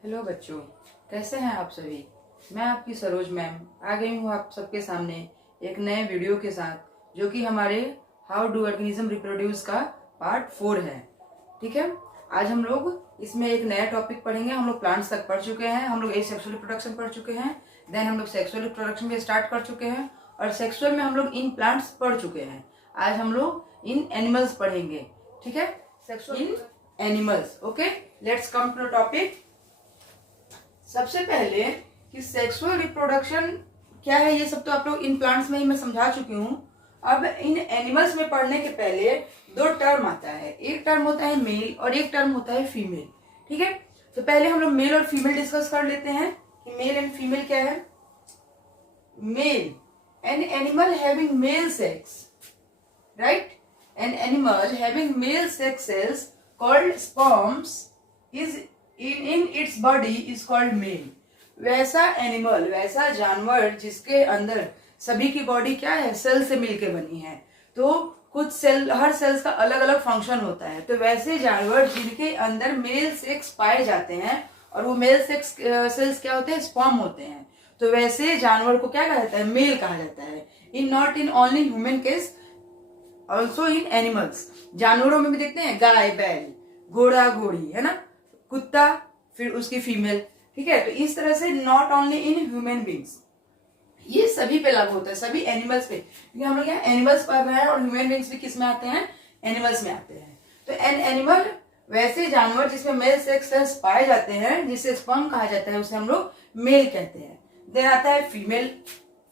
Hello बच्चों, कैसे हैं आप सभी। मैं आपकी सरोज मैम आ गई हूँ आप सबके सामने एक नए वीडियो के साथ, जो कि हमारे हाउ डू ऑर्गेनिज्म रिप्रोड्यूस का पार्ट 4 है। ठीक है, आज हम लोग इसमें एक नया टॉपिक पढ़ेंगे। हम लोग प्लांट्स तक पढ़ चुके हैं, हम लोग सेक्सुअल रिप्रोडक्शन पढ़ चुके हैं, देन हम लोग सेक्सुअल रिप्रोडक्शन भी स्टार्ट कर चुके हैं, और सेक्सुअल में हम लोग इन प्लांट्स पढ़ चुके हैं। आज हम लोग इन एनिमल्स पढ़ेंगे। ठीक है, sexual in animals. Okay, let's come to topic. सबसे पहले कि सेक्सुअल रिप्रोडक्शन क्या है, ये सब तो आप लोग इन प्लांट्स में ही मैं समझा चुकी हूँ। अब इन एनिमल्स में पढ़ने के पहले दो टर्म आता है, एक टर्म होता है मेल और एक टर्म होता है फीमेल। ठीक है, तो पहले हम लोग मेल और फीमेल डिस्कस कर लेते हैं कि मेल एंड फीमेल क्या है। Male, an animal having male sex, right. An animal having male sex cells called sperms is in its body is called male। वैसा एनिमल, वैसा जानवर जिसके अंदर सभी की बॉडी क्या है, सेल से मिलके बनी है, तो कुछ सेल, हर सेल्स का अलग अलग फंक्शन होता है। तो वैसे जानवर जिनके अंदर मेल सेक्स पाए जाते हैं, और वो मेल सेक्स सेल्स क्या होते हैं, स्पर्म होते हैं, तो वैसे जानवर को क्या कहा जाता है, मेल कहा जाता है। In not in only human case, also in animals. जानवरों में भी देखते हैं गाय बैल, घोड़ा घोड़ी, है ना, कुत्ता, फिर उसकी फीमेल। ठीक है, तो इस तरह से not only in human beings, ये सभी पे लागू होता है, सभी एनिमल्स पे, क्योंकि हम लोग यहाँ एनिमल्स पढ़ रहे हैं और ह्यूमन बींग्स भी किस में आते हैं, एनिमल्स में आते हैं। तो एन एनिमल, वैसे जानवर जिसमें मेल सेक्स सेल्स पाए जाते हैं, जिसे स्पर्म कहा जाता है, उसे हम लोग मेल कहते हैं। देन आता है फीमेल।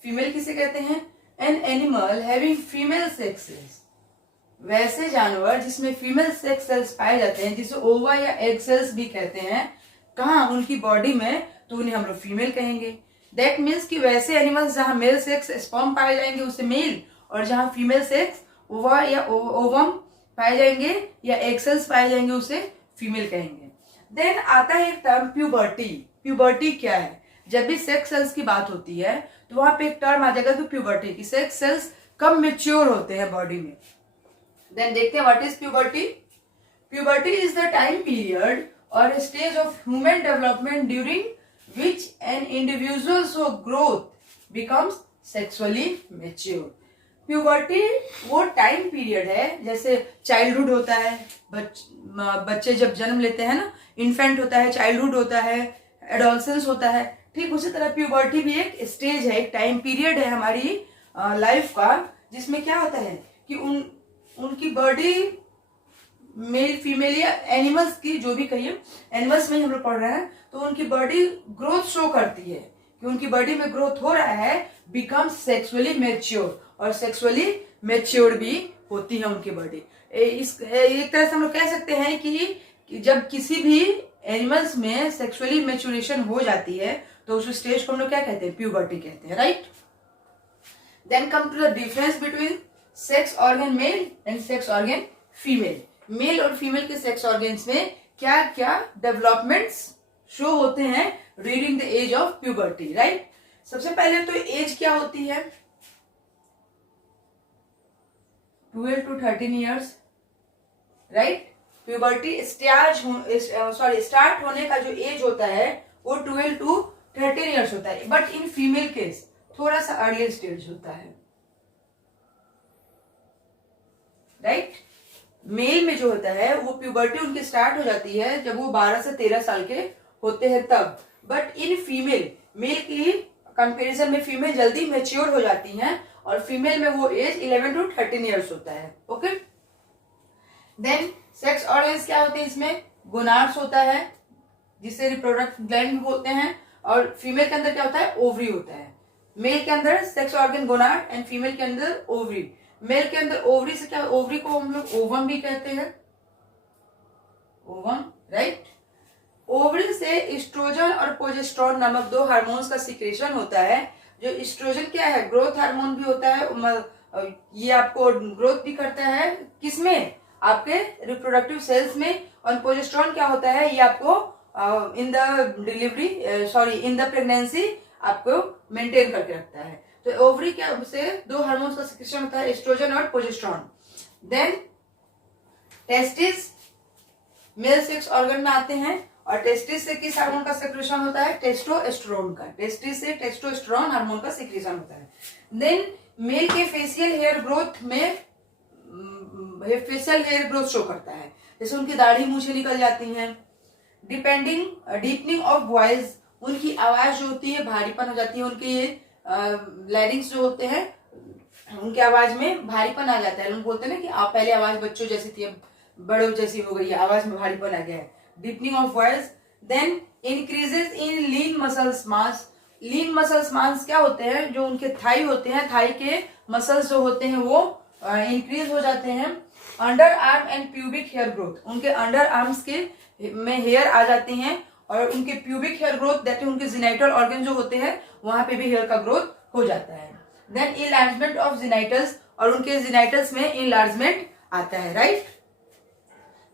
फीमेल किसे कहते हैं, N animal having female sex cells, वैसे जानवर जिसमें फीमेल सेक्स सेल्स पाए जाते हैं, जिसे ओवा या एग सेल्स भी कहते हैं, कहाँ, उनकी बॉडी में, तो उन्हें हम लोग फीमेल कहेंगे। दैट मीन्स कि वैसे एनिमल्स जहां मेल सेक्स स्पर्म पाए जाएंगे उसे मेल, और जहां फीमेल सेक्स ओवा या ओवम पाए जाएंगे या एग सेल्स पाए जाएंगे उसे फीमेल कहेंगे। देन आता है एक टर्म प्यूबर्टी। प्यूबर्टी क्या है, जब भी सेक्स सेल्स की बात होती है तो वहां पे एक टर्म आ जाएगा कि प्यूबर्टी, की सेक्स सेल्स कब मेच्योर होते हैं बॉडी में। देन देखते हैं what is puberty. Puberty is the time period or a stage of human development during which an individual's growth becomes sexually mature। Puberty वो टाइम पीरियड है, जैसे चाइल्डहुड होता है, बच्चे जब जन्म लेते हैं ना, इन्फेंट होता है, चाइल्डहुड होता है, एडोलसेंस होता है, ठीक उसी तरह प्यूबर्टी भी एक स्टेज है, एक टाइम पीरियड है हमारी लाइफ का, जिसमें क्या होता है कि उनकी बॉडी, मेल फीमेल या एनिमल्स की, जो भी कहिए, एनिमल्स में हम लोग पढ़ रहे हैं, तो उनकी बॉडी ग्रोथ शो करती है कि उनकी बॉडी में ग्रोथ हो रहा है, बिकम सेक्सुअली मैच्योर, और सेक्सुअली मैच्योर भी होती है उनकी बॉडी। इस एक तरह से हम लोग कह सकते हैं कि जब किसी भी एनिमल्स में सेक्सुअली मैच्योरेशन हो जाती है तो उस स्टेज को हम लोग क्या कहते हैं, प्यूबर्टी कहते हैं, right. Then come to the difference between sex organ male and sex organ female. Male और फीमेल के सेक्स ऑर्गन्स में क्या क्या डेवलपमेंट्स शो होते हैं during the age of puberty, right. सबसे पहले तो एज क्या होती है, 12 to 13 years, right. Puberty start होने का जो एज होता है वो 12 to 13 ईयर्स होता है, बट इन फीमेल केस थोड़ा सा अर्ली स्टेज होता है, राइट। मेल में जो होता है वो प्यूबर्टी उनकी स्टार्ट हो जाती है जब वो 12 से 13 साल के होते हैं तब, बट इन फीमेल, मेल की कंपैरिजन में फीमेल जल्दी मैच्योर हो जाती हैं, और फीमेल में वो एज 11 to 13 ईयर्स होता है। ओके, देन सेक्स ऑर्गन्स क्या होते हैं, इसमें गोनाड्स होता है जिसे रिप्रोडक्टिव ग्लैंड बोलते हैं, और फीमेल के अंदर क्या होता है, ओवरी होता है। मेल के अंदर sex organ gonad and female के अंदर ओवरी। मेल के अंदर ओवरी से क्या, ओवरी को हम लोग ओवम भी कहते हैं, ओवम, राइट। ओवरी से एस्ट्रोजन और प्रोजेस्टेरोन नामक दो हार्मोन्स का सिक्रेशन होता है। जो एस्ट्रोजन क्या है, ग्रोथ हार्मोन भी होता है, ये आपको ग्रोथ भी करता है, किसमें, आपके रिप्रोडक्टिव सेल्स में, और प्रोजेस्टेरोन क्या होता है, ये आपको in the delivery, in the pregnancy आपको मेंटेन करके रखता है। तो ओवरी क्या से दो हार्मोन्स का सिक्रेशन होता है, एस्ट्रोजन और progesterone. Then testis male sex organ में आते हैं, और टेस्टिस से किस हार्मोन का सिक्रेशन होता है? टेस्टोस्टेरोन का। टेस्टिस से टेस्टोस्टेरोन हार्मोन का सिक्रेशन होता है। देन मेल के फेशियल हेयर ग्रोथ में फेशियल हेयर ग्रोथ शो करता है, जैसे उनकी दाढ़ी मूछें निकल जाती हैं। डीपनिंग ऑफ वॉइस, उनकी आवाज जो होती है भारीपन हो जाती है, उनके लैरिंग्स जो होते हैं उनकी आवाज में भारीपन आ जाता है। लोग बोलते हैं ना कि आप पहले आवाज बच्चों जैसी थी, अब बड़ों जैसी हो गई है, आवाज में भारीपन आ गया है। Deepening of voice. Then increases in lean muscles mass. Lean muscles mass क्या होते हैं? जो उनके थाई होते हैं, थाई के मसल्स जो होते हैं वो इंक्रीज हो जाते हैं। Under arm and pubic hair growth, उनके अंडर आर्म्स के में हेयर आ जाते हैं और उनके प्यूबिक हेयर ग्रोथ, दैट उनके जिनाइटल ऑर्गन जो होते हैं वहां पे भी हेयर का ग्रोथ हो जाता है। देन इनलार्जमेंट ऑफ जिनाइटल्स, और उनके जिनाइटल्स में इनलार्जमेंट आता है, राइट।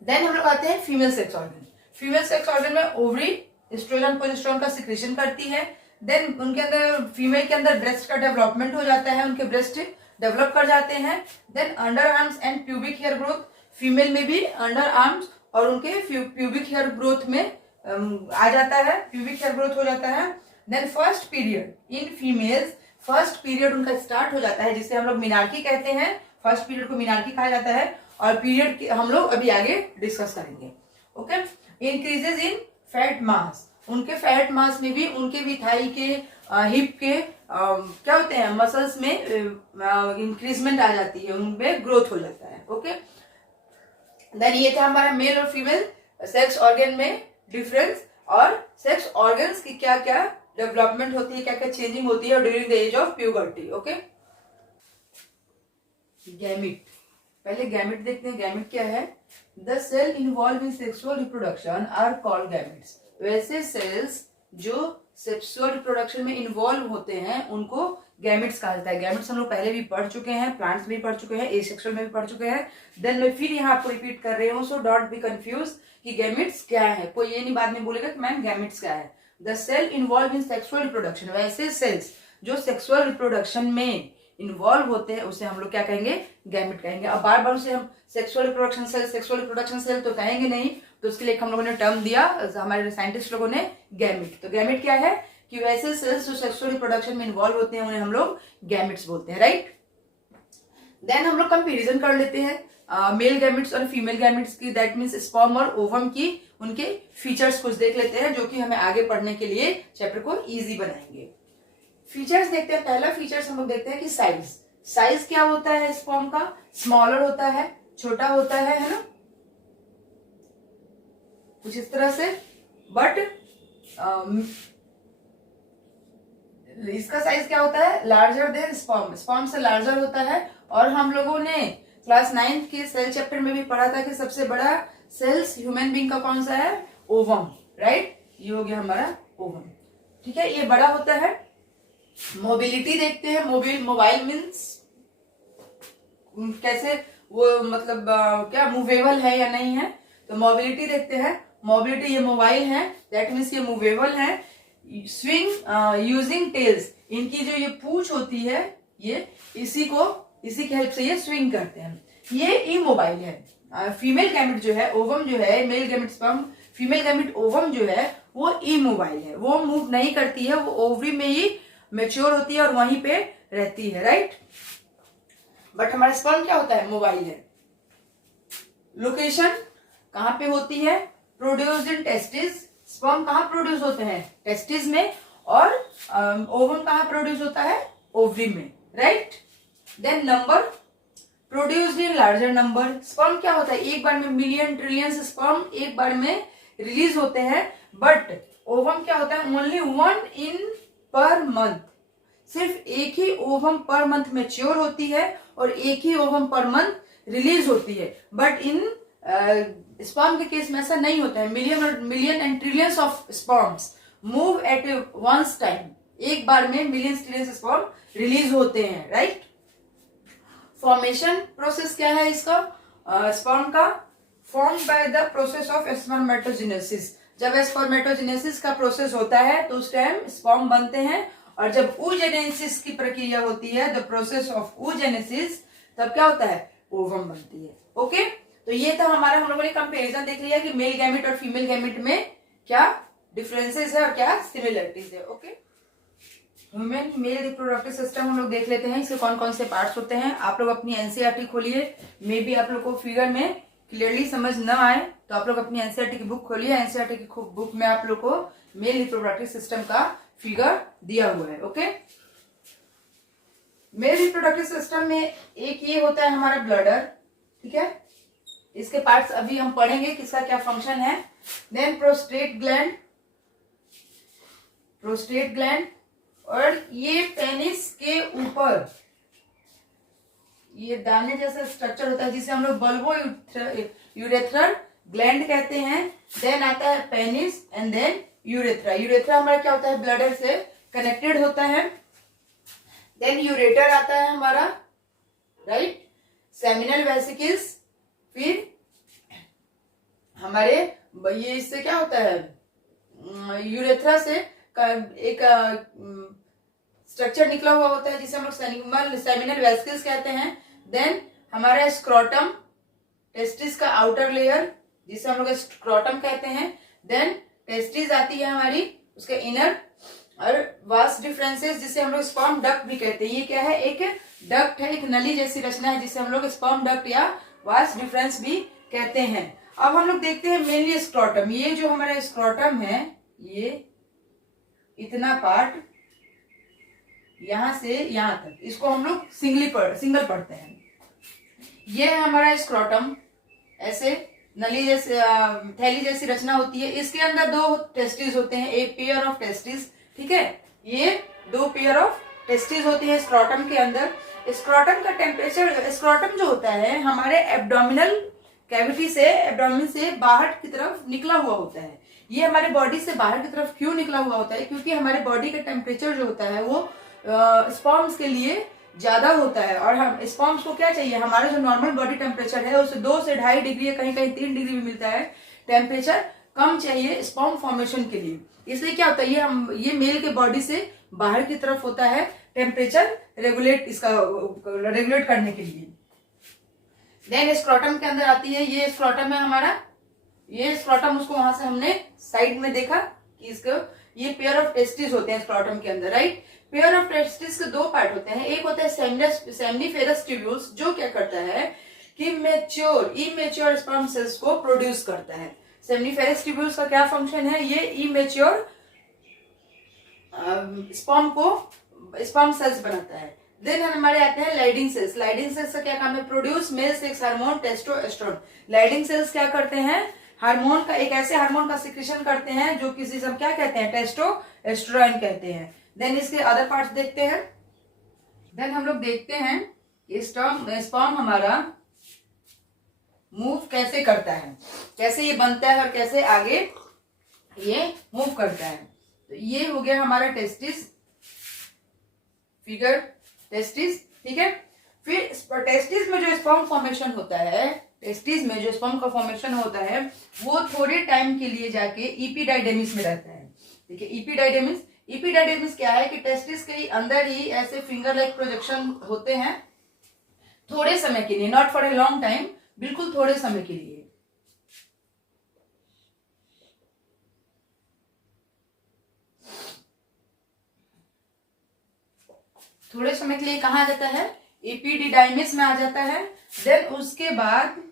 देन हम लोग आते हैं female sex organ. Female sex organ में ओवरी एस्ट्रोजन प्रोजेस्टेरोन का सिक्रेशन करती है। देन उनके अंदर, फीमेल के अंदर ब्रेस्ट का डेवलपमेंट हो जाता है, उनके ब्रेस्ट डेवलप कर जाते हैं। Then under arms and pubic hair growth, female में भी अंडर आर्म्स और उनके प्यूबिक हेयर ग्रोथ में आ जाता है, प्यूबिक हेयर ग्रोथ हो जाता है। Then first period in females, first period उनका स्टार्ट हो जाता है, जिसे हम लोग मिनार्की कहते हैं। फर्स्ट पीरियड को मिनार्की कहा जाता है, और पीरियड हम लोग अभी आगे डिस्कस करेंगे। ओके। इंक्रीजेज इन फैट मास, उनके फैट मास में भी, उनके भी थाई के, हिप के क्या होते हैं, मसल्स में इंक्रीजमेंट आ जाती है, उनमें ग्रोथ हो जाता है। ओके। देन ये था हमारा मेल और फीमेल सेक्स ऑर्गन में डिफरेंस, और सेक्स ऑर्गन्स की क्या क्या डेवलपमेंट होती है, क्या क्या चेंजिंग होती है during the age of puberty. Okay. Gamete, पहले गैमिट देखते हैं। गैमिट क्या है? The cell involve in sexual reproduction are called gametes. वैसे सेल्स जो सेक्सुअल रिप्रोडक्शन में इन्वॉल्व होते हैं उनको गैमिट्स कहा जाता है। गैमिट्स हम लोग पहले भी पढ़ चुके हैं, प्लांट्स में भी पढ़ चुके हैं, एसेक्सुअल में भी पढ़ चुके हैं। देन मैं फिर यहाँ आपको रिपीट कर रही हूँ, सो डोंट बी कंफ्यूज कि गैमिट्स क्या है। कोई ये नहीं बाद में बोलेगा कि मैम गैमिट्स क्या है। The cell involve in sexual reproduction, वैसे सेल्स जो सेक्सुअल रिप्रोडक्शन में इन्वॉल्व होते हैं उसे हम लोग क्या कहेंगे? गैमिट कहेंगे। अब बार बार उसे हम सेक्सुअल रिप्रोडक्शन सेल तो कहेंगे नहीं, तो उसके लिए हम लोगों ने टर्म दिया, हमारे साइंटिस्ट लोगों ने, गैमिट। तो गैमिट क्या है कि वैसे सेल्स जो सेक्सुअल रिप्रोडक्शन में इन्वॉल्व होते हैं उन्हें हम लोग गैमिट्स बोलते हैं, राइट। देन हम लोग कंपेरिजन कर लेते हैं मेल गैमिट्स और फीमेल गैमिट्स की, दैट मीन्स स्पर्म और ओवम की, उनके फीचर्स कुछ देख लेते हैं जो कि हमें आगे पढ़ने के लिए चैप्टर को इजी बनाएंगे। फीचर्स देखते हैं। पहला फीचर्स हम लोग देखते हैं कि साइज। साइज क्या होता है स्पर्म का? स्मॉलर होता है, छोटा होता है ना, कुछ इस तरह से। बट इसका साइज क्या होता है? लार्जर देन स्पर्म, स्पर्म से लार्जर होता है। और हम लोगों ने क्लास 9 के सेल चैप्टर में भी पढ़ा था कि सबसे बड़ा सेल्स ह्यूमन बीइंग का कौन सा है? Ovum, right. ये हो गया हमारा ओवम, ठीक है, ये बड़ा होता है। मोबिलिटी देखते हैं। मोबाइल मीन्स कैसे वो, मतलब क्या मूवेबल है या नहीं है, तो मोबिलिटी देखते हैं। मोबिलिटी, ये मोबाइल है, दैट मीन्स ये मूवेबल है। स्विंग यूजिंग टेल्स, इनकी जो ये पूंछ होती है, ये इसी की हेल्प से ये स्विंग करते हैं। ये इमोबाइल है। फीमेल गैमेट जो है, ओवम जो है, male gamete sperm, female gamete ovum जो है वो इमोबाइल है, वो मूव नहीं करती है, वो ओवरी में ही मैच्योर होती है और वहीं पे रहती है, राइट। बट हमारा स्पर्म क्या होता है? मोबाइल है। लोकेशन कहां पे होती है? Produced in testis. स्पर्म कहां प्रोड्यूस होते हैं? टेस्टिस में। और ओवम कहां प्रोड्यूस होता है? ओवरी में, right. Then number, produced in larger number. Sperm क्या होता है? एक बार में मिलियन ट्रिलियन स्पर्म एक बार में रिलीज होते हैं। बट ओवम क्या होता है? ओनली 1 इन पर मंथ, सिर्फ एक ही ओवम पर मंथ मैच्योर होती है और एक ही ओवम पर मंथ रिलीज होती है। बट इन स्पर्म के केस में ऐसा नहीं होता है। Million and trillions of sperms move at once time, एक बार में मिलियन ट्रिलियंस स्पर्म रिलीज होते हैं, राइट। फॉर्मेशन प्रोसेस क्या है इसका? स्पर्म का form by the process of spermatogenesis. जब स्पर्मेटोजेनेसिस का प्रोसेस होता है तो उस टाइम स्पर्म बनते हैं, और जब oogenesis की प्रक्रिया होती है, द प्रोसेस ऑफ oogenesis, तब क्या होता है? ओवम बनती है। ओके, तो ये था हमारा, हम लोगों ने कंपेरिजन देख लिया कि मेल गैमेट और फीमेल गैमेट में क्या डिफरेंसेस है और क्या सिमिलरिटीज है। Okay, human male reproductive system हम लोग देख लेते हैं, इसके कौन कौन से पार्ट्स होते हैं। आप लोग अपनी एनसीईआरटी खोलिए, मे बी आप लोग को फिगर में क्लियरली समझ न आए तो आप लोग अपनी एनसीईआरटी की बुक खोलिए। एनसीईआरटी की बुक में आप लोग को मेल रिप्रोडक्टिव सिस्टम का फिगर दिया हुआ है। ओके, मेल रिप्रोडक्टिव सिस्टम में एक ये होता है हमारा ब्लडर, ठीक है, इसके पार्ट्स अभी हम पढ़ेंगे किसका क्या फंक्शन है। देन प्रोस्टेट ग्लैंड, और ये पेनिस के ऊपर ये दाने जैसा स्ट्रक्चर होता है जिसे हम लोग बल्बो यूरेथ्रल ग्लैंड कहते हैं। देन आता है पेनिस एंड देन यूरेथ्रा हमारा क्या होता है, ब्लडर से कनेक्टेड होता है। देन यूरेटर आता है हमारा, राइट, सेमिनल वेसिकल्स, फिर हमारे ये इससे क्या होता है, यूरेथ्रा से एक स्ट्रक्चर निकला हुआ होता है जिसे हम लोग सेमिनल वेसिकल्स कहते हैं। देन हमारा स्क्रोटम, टेस्टिस का आउटर लेयर जिसे हम लोग स्क्रोटम कहते हैं। देन टेस्टिस आती है हमारी, उसके इनर, और वास्ट डिफरेंसेस जिसे हम लोग स्पर्म डक्ट भी कहते हैं। ये क्या है, एक डक्ट है, एक नली जैसी रचना है जिसे हम लोग स्पर्म डक्ट या वास्ट डिफरेंस भी कहते हैं। अब हम लोग देखते हैं मेनली स्क्रोटम। ये जो हमारा स्क्रोटम है, ये इतना पार्ट यहां से यहां तक, इसको हम लोग सिंगल पढ़ते हैं। ये है हमारा स्क्रोटम, ऐसे नली जैसे थैली जैसी रचना होती है। इसके अंदर दो टेस्टिस होते हैं, एक पेयर ऑफ टेस्टिस, ठीक है, ये दो पेयर ऑफ टेस्टिस होती है स्क्रोटम के अंदर। स्क्रोटम का टेम्परेचर, स्क्रोटम जो होता है हमारे एब्डोमिनल कैविटी से, एब्डोमिन से बाहर की तरफ निकला हुआ होता है। ये हमारे बॉडी से बाहर की तरफ क्यों निकला हुआ होता है, क्योंकि हमारे बॉडी का टेम्परेचर जो होता है वो स्पर्म्स के लिए ज्यादा होता है, और हम स्पर्म्स को क्या चाहिए, हमारा जो नॉर्मल बॉडी टेम्परेचर है उससे 2 से 2.5 डिग्री, कहीं कहीं 3 डिग्री भी मिलता है, टेम्परेचर कम चाहिए स्पर्म फॉर्मेशन के लिए। इसलिए क्या होता है, ये मेल के बॉडी से बाहर की तरफ होता है टेम्परेचर रेगुलेट करने के लिए। देन स्क्रोटम के अंदर आती है, ये स्क्रोटम है हमारा, ये स्क्रोटम, उसको वहां से हमने साइड में देखा कि इसको ये पेयर ऑफ टेस्टिस होते हैं स्क्रोटम के अंदर, राइट। पेयर ऑफ टेस्टिस के 2 पार्ट होते हैं, एक होता है सेमनीफेरस ट्यूब्यूल्स जो क्या करता है कि इमेच्योर स्पर्म सेल्स को प्रोड्यूस करता है। सेमनीफेरस ट्यूब्यूल्स का क्या फंक्शन है, ये इमेच्योर स्पर्म सेल्स बनाता है। देन हमारे आते हैं लाइडिंग सेल्स। लाइडिंग सेल्स का क्या काम है, produce male sex hormone testosterone. Leydig cells क्या करते हैं, हार्मोन का, एक ऐसे हार्मोन का सिक्रेशन करते हैं जो किसी से हम क्या कहते हैं, टेस्टोस्टेरोन कहते हैं। देन इसके अदर पार्ट्स देखते हैं। देन हम लोग देखते हैं कि स्पर्म हमारा मूव कैसे करता है, कैसे ये बनता है और कैसे आगे ये मूव करता है। तो ये हो गया हमारा टेस्टिस, फिगर टेस्टिस, ठीक है। फिर टेस्टिस में जो स्पर्म फॉर्मेशन होता है, टेस्टिस में जो स्पर्म का फॉर्मेशन होता है वो थोड़े टाइम के लिए जाके इपिडाइडेमिस में रहता है। देखिए इपिडाइडेमिस क्या है कि टेस्टिस के अंदर ही ऐसे फिंगर लाइक प्रोजेक्शन होते हैं थोड़े समय के लिए, not for a long time, बिल्कुल थोड़े समय के लिए। थोड़े समय के लिए कहा जाता है, इपिडिडाइमिस में आ जाता है। देन उसके बाद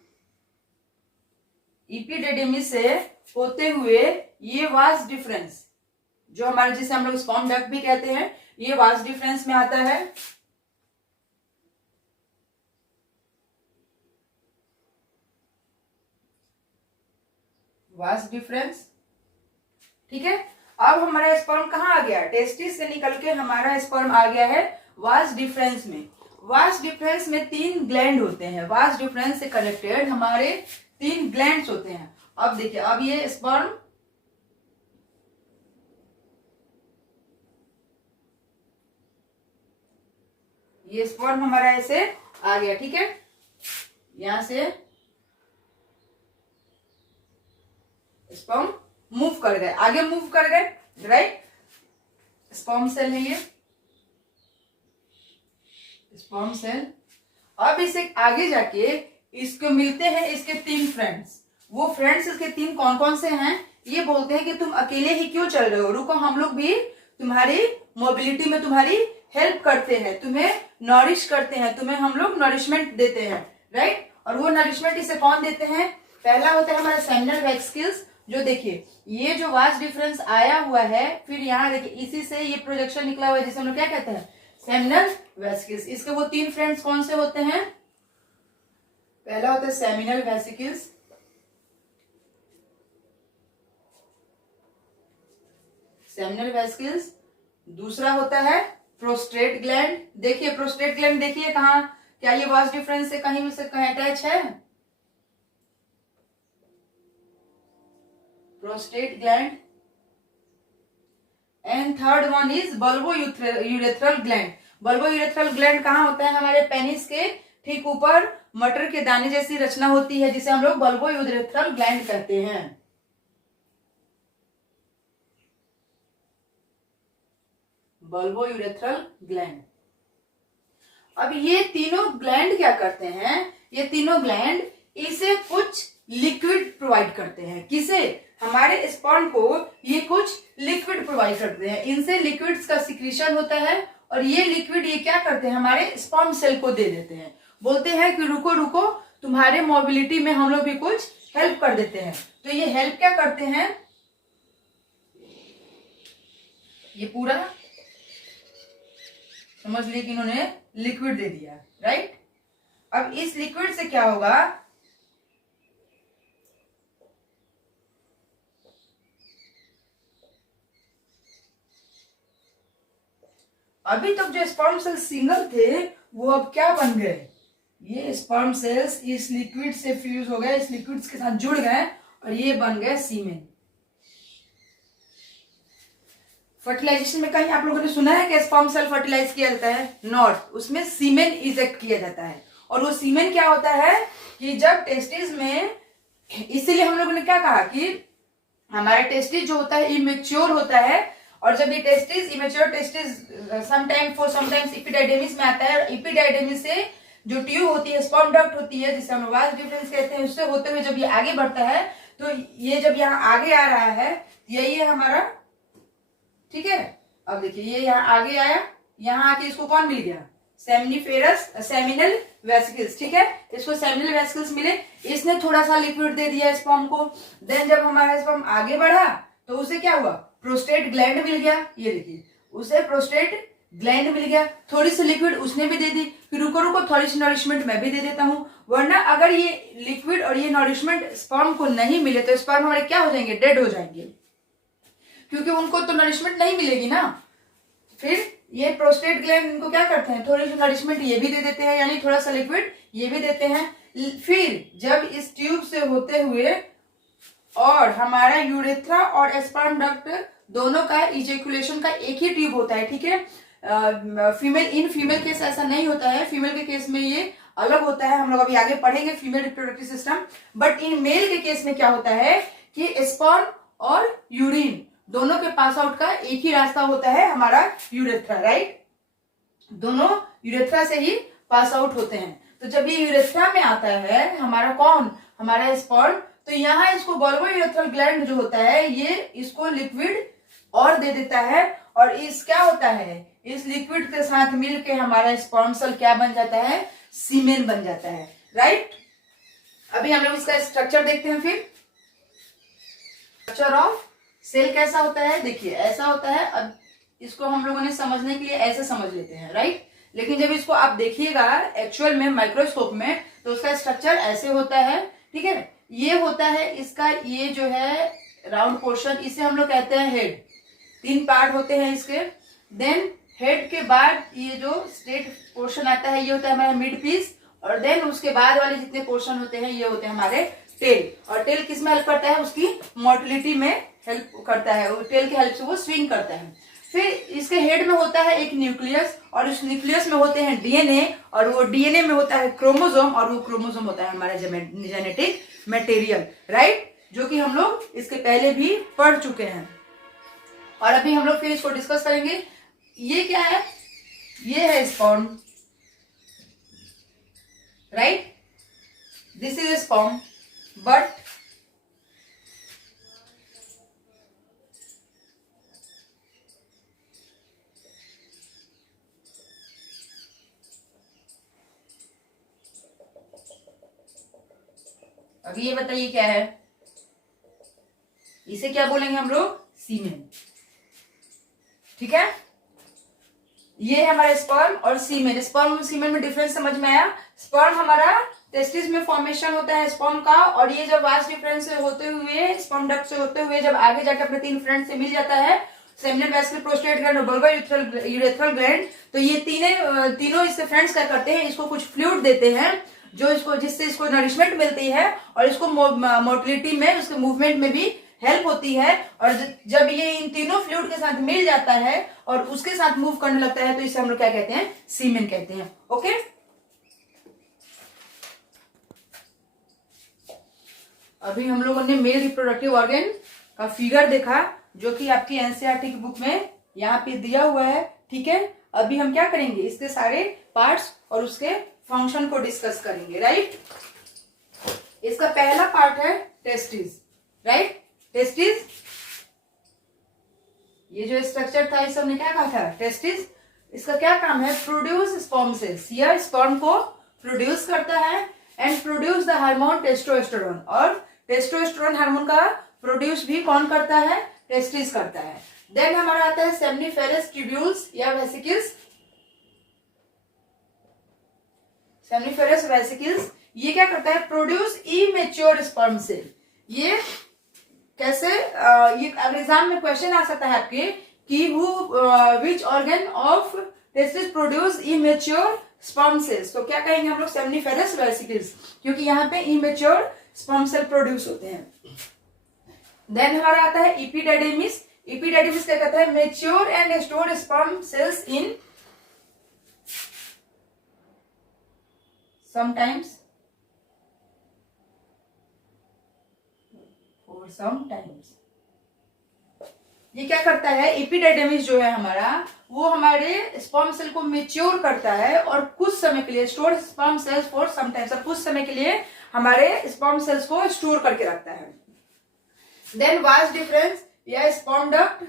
इपिडिडाइमिस से होते हुए ये वास डिफरेंस जो हमारे, जिसे हम लोग स्पर्म डक्ट भी कहते हैं, ये वास डिफरेंस में आता है। वास डिफरेंस, ठीक है। अब हमारा स्पर्म कहाँ आ गया, टेस्टिस से निकल के हमारा स्पर्म आ गया है वास डिफरेंस में। वास डिफरेंस में 3 ग्लैंड होते हैं, वास डिफरेंस से कनेक्टेड हमारे 3 ग्लैंड्स होते हैं। अब देखिए, अब ये स्पर्म, ये स्पर्म हमारा ऐसे आ गया, ठीक है, यहां से स्पर्म मूव कर गए, आगे मूव कर गए, राइट। स्पर्म सेल है ये स्पर्म सेल। अब इसे आगे जाके इसको मिलते हैं इसके 3 फ्रेंड्स, वो फ्रेंड्स इसके 3 कौन कौन से हैं, ये बोलते हैं कि तुम अकेले ही क्यों चल रहे हो, रुको हम लोग भी तुम्हारी मोबिलिटी में तुम्हारी हेल्प करते हैं, तुम्हें नॉरिश करते हैं, तुम्हें हम लोग नॉरिशमेंट देते हैं, राइट। और वो नॉरिशमेंट इसे कौन देते हैं, पहला होता है हमारा सेमिनल वेसिकल्स, जो देखिए ये जो वास्ट डिफरेंस आया हुआ है, फिर यहाँ देखिए इसी से ये प्रोजेक्शन निकला हुआ है जिसे हम लोग क्या कहते हैं, सेमिनल वेसिकल्स। इसके वो 3 फ्रेंड्स कौन से होते हैं, पहला होता है सेमिनल वेसिकल्स, सेमिनल वेसिकल्स, दूसरा होता है प्रोस्टेट ग्लैंड। देखिए प्रोस्टेट ग्लैंड देखिए कहाँ, क्या ये वास्ट डिफरेंस से कहीं से कहीं अटैच है, prostate gland. And third one is bulbo urethral gland. Bulbo urethral gland कहाँ होता है, हमारे पेनिस के ठीक ऊपर मटर के दाने जैसी रचना होती है जिसे हम लोग बल्बो यूरेथ्रल ग्लैंड कहते हैं। Bulbo urethral gland. अब ये तीनों ग्लैंड क्या करते हैं, ये तीनों ग्लैंड इसे कुछ लिक्विड प्रोवाइड करते हैं, किसे, हमारे स्पर्म को ये कुछ लिक्विड प्रोवाइड करते हैं, इनसे लिक्विड्स का सिक्रीशन होता है और ये लिक्विड ये क्या करते हैं, हमारे स्पर्म सेल को दे देते हैं, बोलते हैं कि रुको रुको तुम्हारे मोबिलिटी में हम लोग भी कुछ हेल्प कर देते हैं। तो ये हेल्प क्या करते हैं, ये पूरा समझ लिए कि इन्होंने लिक्विड दे दिया, राइट। अब इस लिक्विड से क्या होगा, अभी तक जो स्पर्म सेल सिंगल थे वो अब क्या बन गए, ये स्पर्म सेल्स इस लिक्विड से फ्यूज हो गए, इस लिक्विड के साथ जुड़ गए और ये बन गए सीमेन। फर्टिलाइजेशन में कहीं आप लोगों ने सुना है कि स्पर्म सेल फर्टिलाइज किया जाता है, नॉट, उसमें सीमेन इजेक्ट किया जाता है। और वो सीमेन क्या होता है कि जब टेस्टिस में, इसीलिए हम लोगों ने क्या कहा कि हमारा टेस्टिस जो होता है इमेच्योर होता है, और जब ये टेस्टिस इमेच्योर टेस्टिस समटाइम्स इपिडाइडेमिस में आता है, इपिडाइडेमिस से जो ट्यूब होती है, स्पर्म डक्ट होती है जिसे हम वास्ट डिफरेंस कहते हैं, उससे होते हुए जब ये आगे बढ़ता है तो ये जब यहाँ आगे आ रहा है, यही है हमारा, ठीक है। अब देखिए ये यहाँ आगे आया, यहाँ आके इसको कौन मिल गया, सेमिनल वेसिकल्स, ठीक है, इसको सेमिनल वेसिकल्स मिले, इसने थोड़ा सा लिक्विड दे दिया स्पर्म को। देन जब हमारा स्पर्म आगे बढ़ा तो उसे क्या हुआ, प्रोस्टेट ग्लैंड मिल गया, ये देखिए उसे प्रोस्टेट ग्लैंड मिल गया, थोड़ी सी लिक्विड उसने भी दे दी, फिर रुको रुको थोड़ी सी नरिशमेंट मैं भी दे देता हूं, वरना अगर ये लिक्विड और ये नरिशमेंट स्पर्म को नहीं मिले तो स्पर्म हमारे क्या हो जाएंगे, डेड हो जाएंगे, क्योंकि उनको तो नरिशमेंट नहीं मिलेगी ना। फिर ये प्रोस्टेट ग्लैंड इनको क्या करते हैं, थोड़ी सी नरिशमेंट ये भी दे देते हैं, यानी थोड़ा सा लिक्विड ये भी देते हैं। फिर जब इस ट्यूब से होते हुए और हमारा यूरेथ्रा और स्पर्म डक्ट दोनों का इजेकुलेशन का एक ही ट्यूब होता है, ठीक है। फीमेल केस ऐसा नहीं होता है, फीमेल के केस में ये अलग होता है, हम लोग अभी आगे पढ़ेंगे female reproductive system. But in male के केस में क्या होता है कि स्पर्म और यूरिन दोनों के पास आउट का एक ही रास्ता होता है, हमारा यूरेथ्रा, राइट, दोनों यूरेथ्रा से ही पास आउट होते हैं। तो जब ये यूरेथ्रा में आता है हमारा कौन, हमारा स्पर्म, तो यहाँ इसको बल्बो यूरेथ्रल ग्लैंड जो होता है ये इसको लिक्विड और दे देता है, और इस क्या होता है, इस लिक्विड के साथ मिलके हमारा स्पर्म सेल क्या बन जाता है, सीमेन बन जाता है, राइट। अभी हम लोग इसका स्ट्रक्चर देखते हैं। फिर स्ट्रक्चर ऑफ सेल कैसा होता है, देखिए ऐसा होता है। अब इसको हम लोगों ने समझने के लिए ऐसे समझ लेते हैं, राइट, लेकिन जब इसको आप देखिएगा एक्चुअल में माइक्रोस्कोप में तो उसका स्ट्रक्चर ऐसे होता है, ठीक है। ये होता है इसका, ये जो है राउंड पोर्शन, इसे हम लोग कहते हैं हेड, 3 पार्ट होते हैं इसके। देन हेड के बाद ये जो स्ट्रेट पोर्शन आता है ये होता है हमारा मिड पीस, और देन उसके बाद वाले जितने पोर्शन होते हैं ये होते हैं हमारे टेल। और टेल किस में हेल्प करता है, उसकी मोटिलिटी में हेल्प करता है, टेल की हेल्प से वो स्विंग करता है। फिर इसके हेड में होता है एक न्यूक्लियस, और उस न्यूक्लियस में होते हैं डीएनए, और वो डीएनए में होता है क्रोमोसोम, और वो क्रोमोसोम होता है हमारा जेनेटिक मटेरियल, राइट, जो कि हम लोग इसके पहले भी पढ़ चुके हैं। और अभी हम लोग फिर इसको डिस्कस करेंगे। ये क्या है, ये है sperm, right, this is sperm, but अभी ये बताइए क्या है, इसे क्या बोलेंगे हम लोग, सीमेन। ठीक है, ये है हमारा स्पर्म और सीमेन। स्पर्म और सीमेन में डिफरेंस समझ में आया। स्पर्म हमारा टेस्टिस में फॉर्मेशन होता है स्पर्म का, और ये जब वास्ट डिफरेंस से होते हुए, स्पर्म डक्ट से होते हुए जब आगे जाकर अपने 3 फ्रेंड से मिल जाता है, सेमिनल वेसिकल, प्रोस्टेट ग्लैंड और बल्बर यूरेथ्रल ग्लैंड, तो ये तीनों इससे फ्रेंड्स क्या करते हैं, इसको कुछ फ्लूइड देते हैं जो इसको, जिससे इसको नरिशमेंट मिलती है और इसको मोटिलिटी में, उसके मूवमेंट में भी हेल्प होती है। और जब ये इन तीनों फ्लूइड के साथ मिल जाता है और उसके साथ मूव करने लगता है, तो इसे हम लोग क्या कहते हैं, सीमेन कहते हैं। ओके, अभी हम लोगों ने मेल रिप्रोडक्टिव ऑर्गन का फिगर देखा, जो कि आपकी एनसीईआरटी की बुक में यहाँ पे दिया हुआ है। ठीक है, अभी हम क्या करेंगे, इसके सारे पार्ट्स और उसके फंक्शन को डिस्कस करेंगे। राइट, इसका पहला पार्ट है टेस्टिस। राइट, टेस्टिस, ये जो स्ट्रक्चर था इस सबने क्या कहा था, टेस्टिस। इसका क्या काम है, प्रोड्यूस स्पर्म सेल्स, यह स्पर्म को प्रोड्यूस करता है and produce the hormone testosterone, और टेस्टोस्टेरोन हार्मोन का प्रोड्यूस भी कौन करता है, टेस्टिस करता है। देन हमारा आता है सेमनीफेरस ट्यूब्यूल्स या वेसिकल्स। सेमनीफेरस वेसिकल्स ये क्या करता है, प्रोड्यूस इमेच्योर स्पर्म सेल। ये कैसे, ये अगर एग्जाम में क्वेश्चन आ सकता है आपके कि which organ of testis produce immature sperm cells, तो क्या कहेंगे हम लोग, सेमनीफेरस वेसिकल्स, क्योंकि यहाँ पे इमेच्योर स्पर्म सेल प्रोड्यूस होते हैं। देन हमारा आता है इपिडेडिमिस। इपिडेडिमिस क्या कहता है, mature and stored sperm cells in sometimes और समटाइम्स। ये क्या करता है, एपिडेडिमिस जो है हमारा, वो हमारे स्पर्म सेल को मेच्योर करता है और कुछ समय के लिए, store sperm cells for sometimes, और कुछ समय के लिए हमारे स्पर्म सेल्स को स्टोर करके रखता है। देन वास्ट डिफरेंस या स्पर्म डक्ट,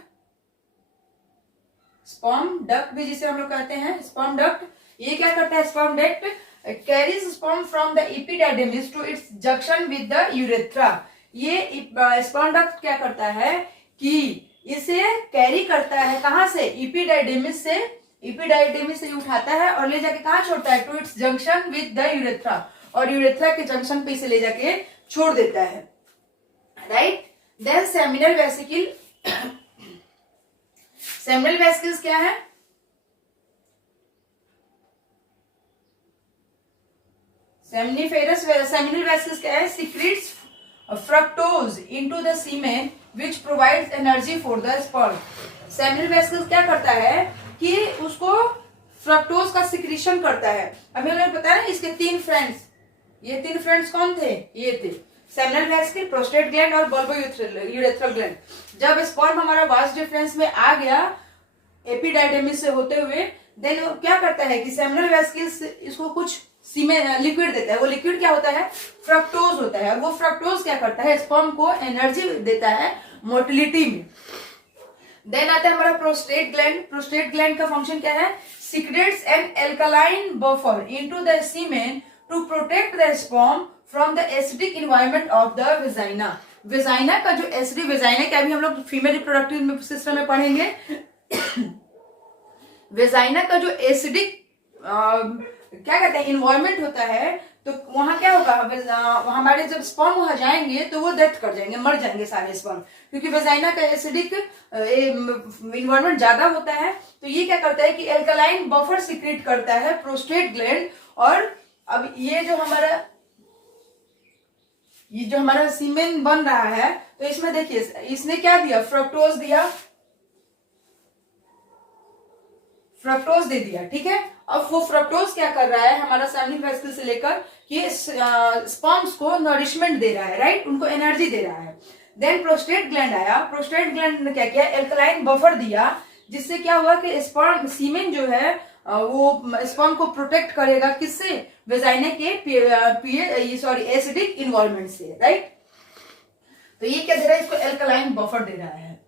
स्पर्म डक्ट भी जिसे हम लोग कहते हैं, स्पर्म डक्ट, ये क्या करता है, sperm duct carries sperm from the epididymis to its junction with the urethra. ये स्पर्म डक्ट क्या करता है कि इसे कैरी करता है, कहां से, एपिडाइडिमिस से, एपिडाइडिमिस से उठाता है और ले जाके कहां छोड़ता है, to its junction with the urethra, और यूरेथ्रा के जंक्शन पे इसे ले जाके छोड़ देता है। Right, then seminal vesicle. Seminal vesicles क्या है, सेमिनल वेसिकल्स क्या है, secretes fructose into the semen which provides energy for the sperm। Seminal vesicles क्या करता है कि उसको फ्रक्टोज का सिक्रीशन करता है। अभी हमने बताया ना इसके 3 फ्रेंड्स, ये 3 फ्रेंड्स कौन थे, ये थे सेमिनल वेसिकल, प्रोस्टेट ग्लैंड और बल्बो यूरेथ्रल ग्लैंड। जब स्पर्म हमारा वास्ट डिफरेंस में आ गया एपिडाइडेमिस से होते हुए, देन क्या करता है कि सेमिनल वेसिकल्स इसको कुछ सीमेन लिक्विड देता है। वो लिक्विड क्या होता है, फ्रक्टोज होता है, और वो फ्रक्टोज क्या करता है, स्पर्म को एनर्जी देता है मोटिलिटी में। देन आता है हमारा प्रोस्टेट ग्लैंड। प्रोस्टेट ग्लैंड का फंक्शन क्या है, secretes an alkaline buffer into the semen to protect the sperm from the acidic environment of the vagina. Vagina का जो एसिडिक, वेजाइना क्या अभी हम लोग फीमेल रिप्रोडक्टिव सिस्टम में पढ़ेंगे। वेजाइना का जो एसिडिक क्या कहते हैं इन्वायरमेंट होता है, तो वहां क्या होगा, हमारे जब स्पर्म वहां जाएंगे तो वो डेथ कर जाएंगे, मर जाएंगे सारे स्पर्म, क्योंकि वेजाइना का एसिडिक इन्वायरमेंट ज्यादा होता है। तो ये क्या करता है कि एल्कलाइन बफर सीक्रेट करता है प्रोस्टेट ग्लैंड। और अब ये जो हमारा सीमेन बन रहा है, तो इसमें देखिए इसने क्या दिया, फ्रक्टोज दिया, फ्रक्टोज दे दिया। ठीक है, अब वो फ्रक्टोज क्या कर रहा है हमारा सेमिनल वेसिकल से लेकर कि स्पर्म्स को नरिशमेंट दे रहा है, राइट, उनको एनर्जी दे रहा है। देन प्रोस्टेट ग्लैंड आया, प्रोस्टेट ग्लैंड ने क्या किया, एल्कलाइन बफर दिया, जिससे क्या हुआ कि स्पर्म सीमेन जो है वो स्पर्म को प्रोटेक्ट करेगा, किससे, वेजाइना के एसिडिक इन्वायरमेंट से। राइट, तो ये क्या दे रहा है, इसको एल्कलाइन बफर दे रहा है,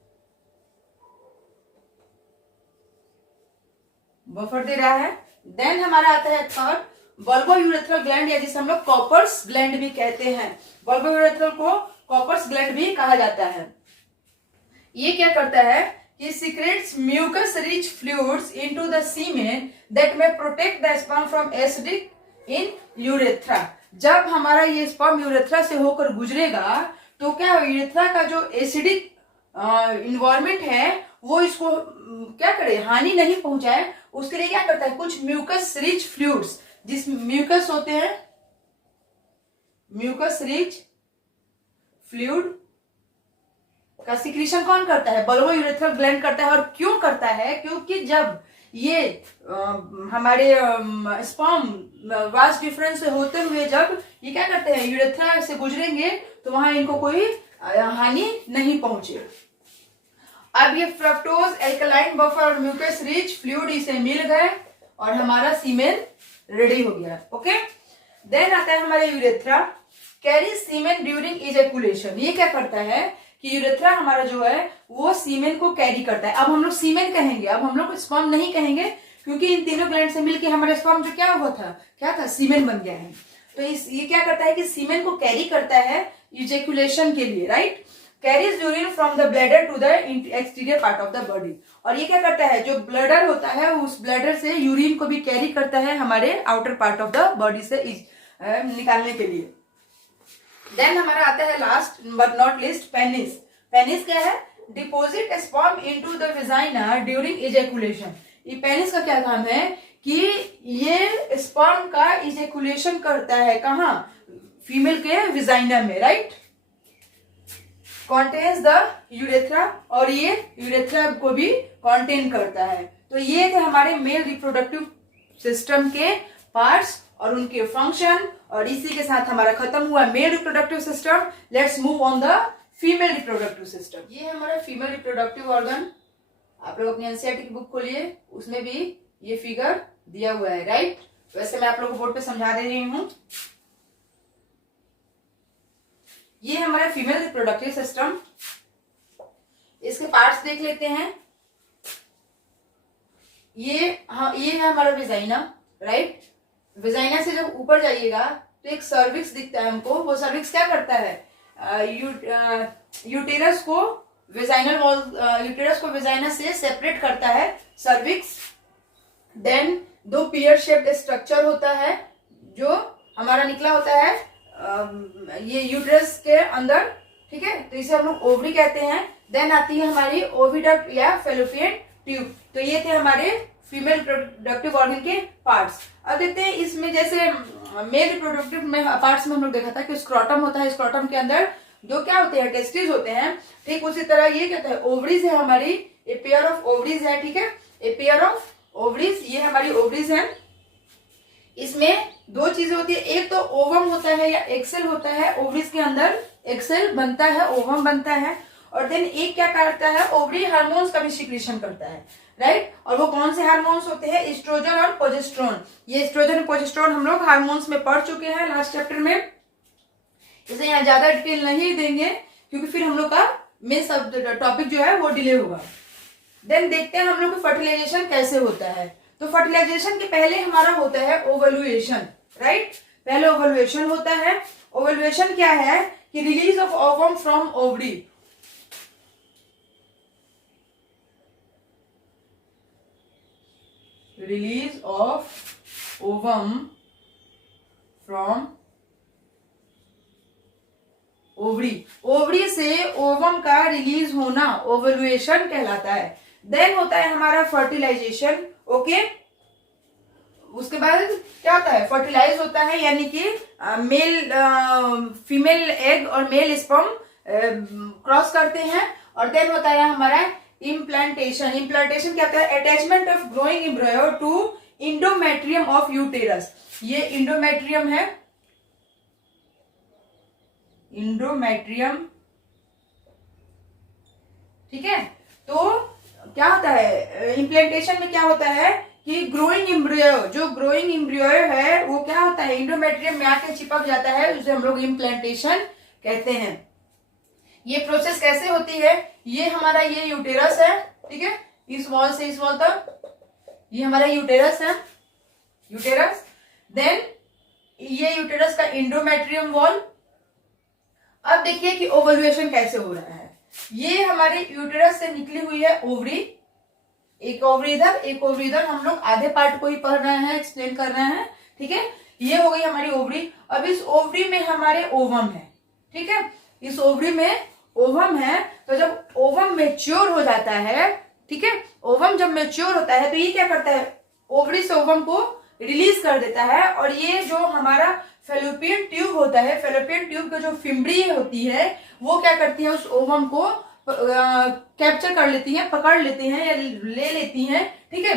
बफर दे रहा है। देन हमारा आता है थर्ड बल्बो यूरेथ्रल ग्लैंड, या जिसे हम लोग कॉपर्स ग्लैंड भी कहते हैं। बल्बो यूरेथ्रल को कॉपर्स ग्लैंड भी कहा जाता है। ये क्या करता है कि secretes mucus rich fluids into the semen that may protect the sperm from acidic in urethra. जब हमारा ये स्पर्म यूरेथ्रा से होकर गुजरेगा तो क्या यूरेथ्रा का जो एसिडिक इन्वायरमेंट है वो इसको क्या करे, हानि नहीं पहुंचाए, उसके लिए क्या करता है, कुछ म्यूकस रिच फ्लूइड्स, जिस म्यूकस होते हैं, म्यूकस रिच फ्लूइड का सिक्रीशन कौन करता है, बल्बो यूरेथ्रल ग्लैंड करता है। और क्यों करता है, क्योंकि जब ये हमारे स्पर्म वास्ट डिफरेंस से होते हुए जब ये क्या करते हैं, यूरेथ्रा से गुजरेंगे तो वहां इनको कोई हानि नहीं पहुंचे। अब ये फ्रक्टोज, एल्कलाइन बफर और म्यूकस रिच फ्लूइड इसे मिल गए और हमारा सीमेन रेडी हो गया। ओके, देन आता है हमारे यूरेथ्रा कैरी सीमेन ड्यूरिंग इजैकुलेशन। ये क्या करता है कि यूरेथ्रा हमारा जो है वो सीमेन को कैरी करता है। अब हम लोग सीमेन कहेंगे, अब हम लोग स्पर्म नहीं कहेंगे, क्योंकि इन तीनों ग्लैंड से मिलकर हमारे स्पर्म जो क्या हुआ था, क्या था, सीमेन बन गया है। तो ये क्या करता है कि सीमेन को कैरी करता है इजैकुलेशन के लिए, right. Carries urine from the bladder to the exterior part of the body. और ये क्या करता है, जो ब्लैडर होता है उस ब्लैडर से यूरिन को भी कैरी करता है हमारे outer part of the body से निकालने के लिए। देन हमारा आता है last but not least penis. Penis क्या है, deposit sperm into the vagina during ejaculation. ये पेनिस का क्या काम है कि ये स्पर्म का इजैकुलेशन करता है, कहाँ, फीमेल के वेजाइना में, राइट। कॉन्टेन्स द यूरेथ्रा, और ये यूरेथ्रा को भी कॉन्टेन करता है। तो ये थे हमारे मेल रिप्रोडक्टिव सिस्टम के पार्ट्स और उनके फंक्शन, और इसी के साथ हमारा खत्म हुआ male reproductive system. Let's move on the female reproductive system. ये है हमारा फीमेल रिप्रोडक्टिव ऑर्गन। आप लोग अपनी एनसीईआरटी की बुक खोलिए, उसमें भी ये फिगर दिया हुआ है, राइट। वैसे मैं आप लोगों को बोर्ड पे समझा दे रही हूं। ये हमारा फीमेल रिप्रोडक्टिव सिस्टम, इसके पार्ट्स देख लेते हैं। ये है हमारा वेजाइना, राइट। वेजाइना से जब ऊपर जाइएगा तो एक सर्विक्स दिखता है हमको। वो सर्विक्स क्या करता है, यूटेरस को वेजाइनल वॉल, यूटेरस को वेजाइना से सेपरेट करता है सर्विक्स। देन दो पियर शेप्ड स्ट्रक्चर होता है जो हमारा निकला होता है ये यूटेरस के अंदर, ठीक है, तो इसे हम लोग ओवरी कहते हैं। देन आती है हमारी ओविडक्ट या फेलोपियन ट्यूब। तो ये थे हमारे फीमेल रिप्रोडक्टिव ऑर्गन के पार्ट्स। अब देखते हैं इसमें, जैसे मेल रिप्रोडक्टिव में पार्ट्स में हम लोग देखा था कि स्क्रोटम होता है, स्क्रोटम के अंदर जो क्या होते हैं, टेस्टिस होते हैं। ठीक उसी तरह ये कहता है ओवरीज है हमारी, ए पेयर ऑफ ओवरीज है, ठीक है, ए पेयर ऑफ ओवरीज, ये हमारी ओवरीज है। इसमें दो चीजें होती है, एक तो ओवम होता है या एक्सेल होता है, ओवरीज के अंदर एक्सेल बनता है, ओवम बनता है। और देन एक क्या करता है, ओवरी हार्मोन्स का भी सिक्रीशन करता है, राइट। और वो कौन से हार्मोन्स होते हैं, एस्ट्रोजन और प्रोजेस्टेरोन। ये एस्ट्रोजन और प्रोजेस्टेरोन हम लोग हार्मोन्स में पढ़ चुके हैं लास्ट चैप्टर में, इसे यहाँ ज्यादा डिटेल नहीं देंगे क्योंकि फिर हम लोग का मेन सब टॉपिक जो है वो डिले होगा। देन देखते हैं हम लोग को फर्टिलाइजेशन कैसे होता है। तो फर्टिलाइजेशन के पहले हमारा होता है ओवल्यूएशन, राइट। पहले ओवल्यूएशन होता है। ओवल्यूएशन क्या है कि release of ovum from ovary. Release of ovum from ovary, ovary से ओवम का रिलीज होना ओवल्यूएशन कहलाता है। देन होता है हमारा फर्टिलाइजेशन, ओके। उसके बाद क्या होता है, फर्टिलाइज होता है, यानी कि मेल फीमेल एग और मेल स्पर्म क्रॉस करते हैं। और देन होता है हमारा इम्प्लांटेशन। इम्प्लांटेशन क्या होता है, attachment of growing embryo to endometrium of uterus. ये इंडोमेट्रियम है, इंडोमेट्रियम, ठीक है। तो क्या होता है इम्प्लांटेशन में, क्या होता है कि ग्रोइंग एम्ब्रियो, जो ग्रोइंग एम्ब्रियो है वो क्या होता है, इंडोमेट्रियम में आके चिपक जाता है, उसे हम लोग इम्प्लांटेशन कहते हैं। ये प्रोसेस कैसे होती है, ये हमारा ये यूटेरस है, ठीक है, इस वॉल से इस वॉल तक ये हमारा यूटेरस है, यूटेरस। देन ये यूटेरस का एंडोमेट्रियम वॉल। अब देखिए कि ओवल्यूएशन कैसे हो रहा है। ये हमारे यूटेरस से निकली हुई है ओवरी, एक ओवरी इधर एक ओवरी इधर, हम लोग आधे पार्ट को ही पढ़ रहे हैं, एक्सप्लेन कर रहे हैं, ठीक है। ये हो गई हमारी ओवरी। अब इस ओवरी में हमारे ओवम है, ठीक है, इस ओवरी में ओवम है। तो जब ओवम मैच्योर हो जाता है, ठीक है, ओवम जब मैच्योर होता है तो ये क्या करता है, ओवरी से ओवम को रिलीज कर देता है, और ये जो हमारा फेलोपियन ट्यूब होता है, फेलोपियन ट्यूब का जो फिम्बरी होती है वो क्या करती है, उस ओवम को कैप्चर कर लेती है, पकड़ लेती हैं या ले लेती हैं, ठीक है।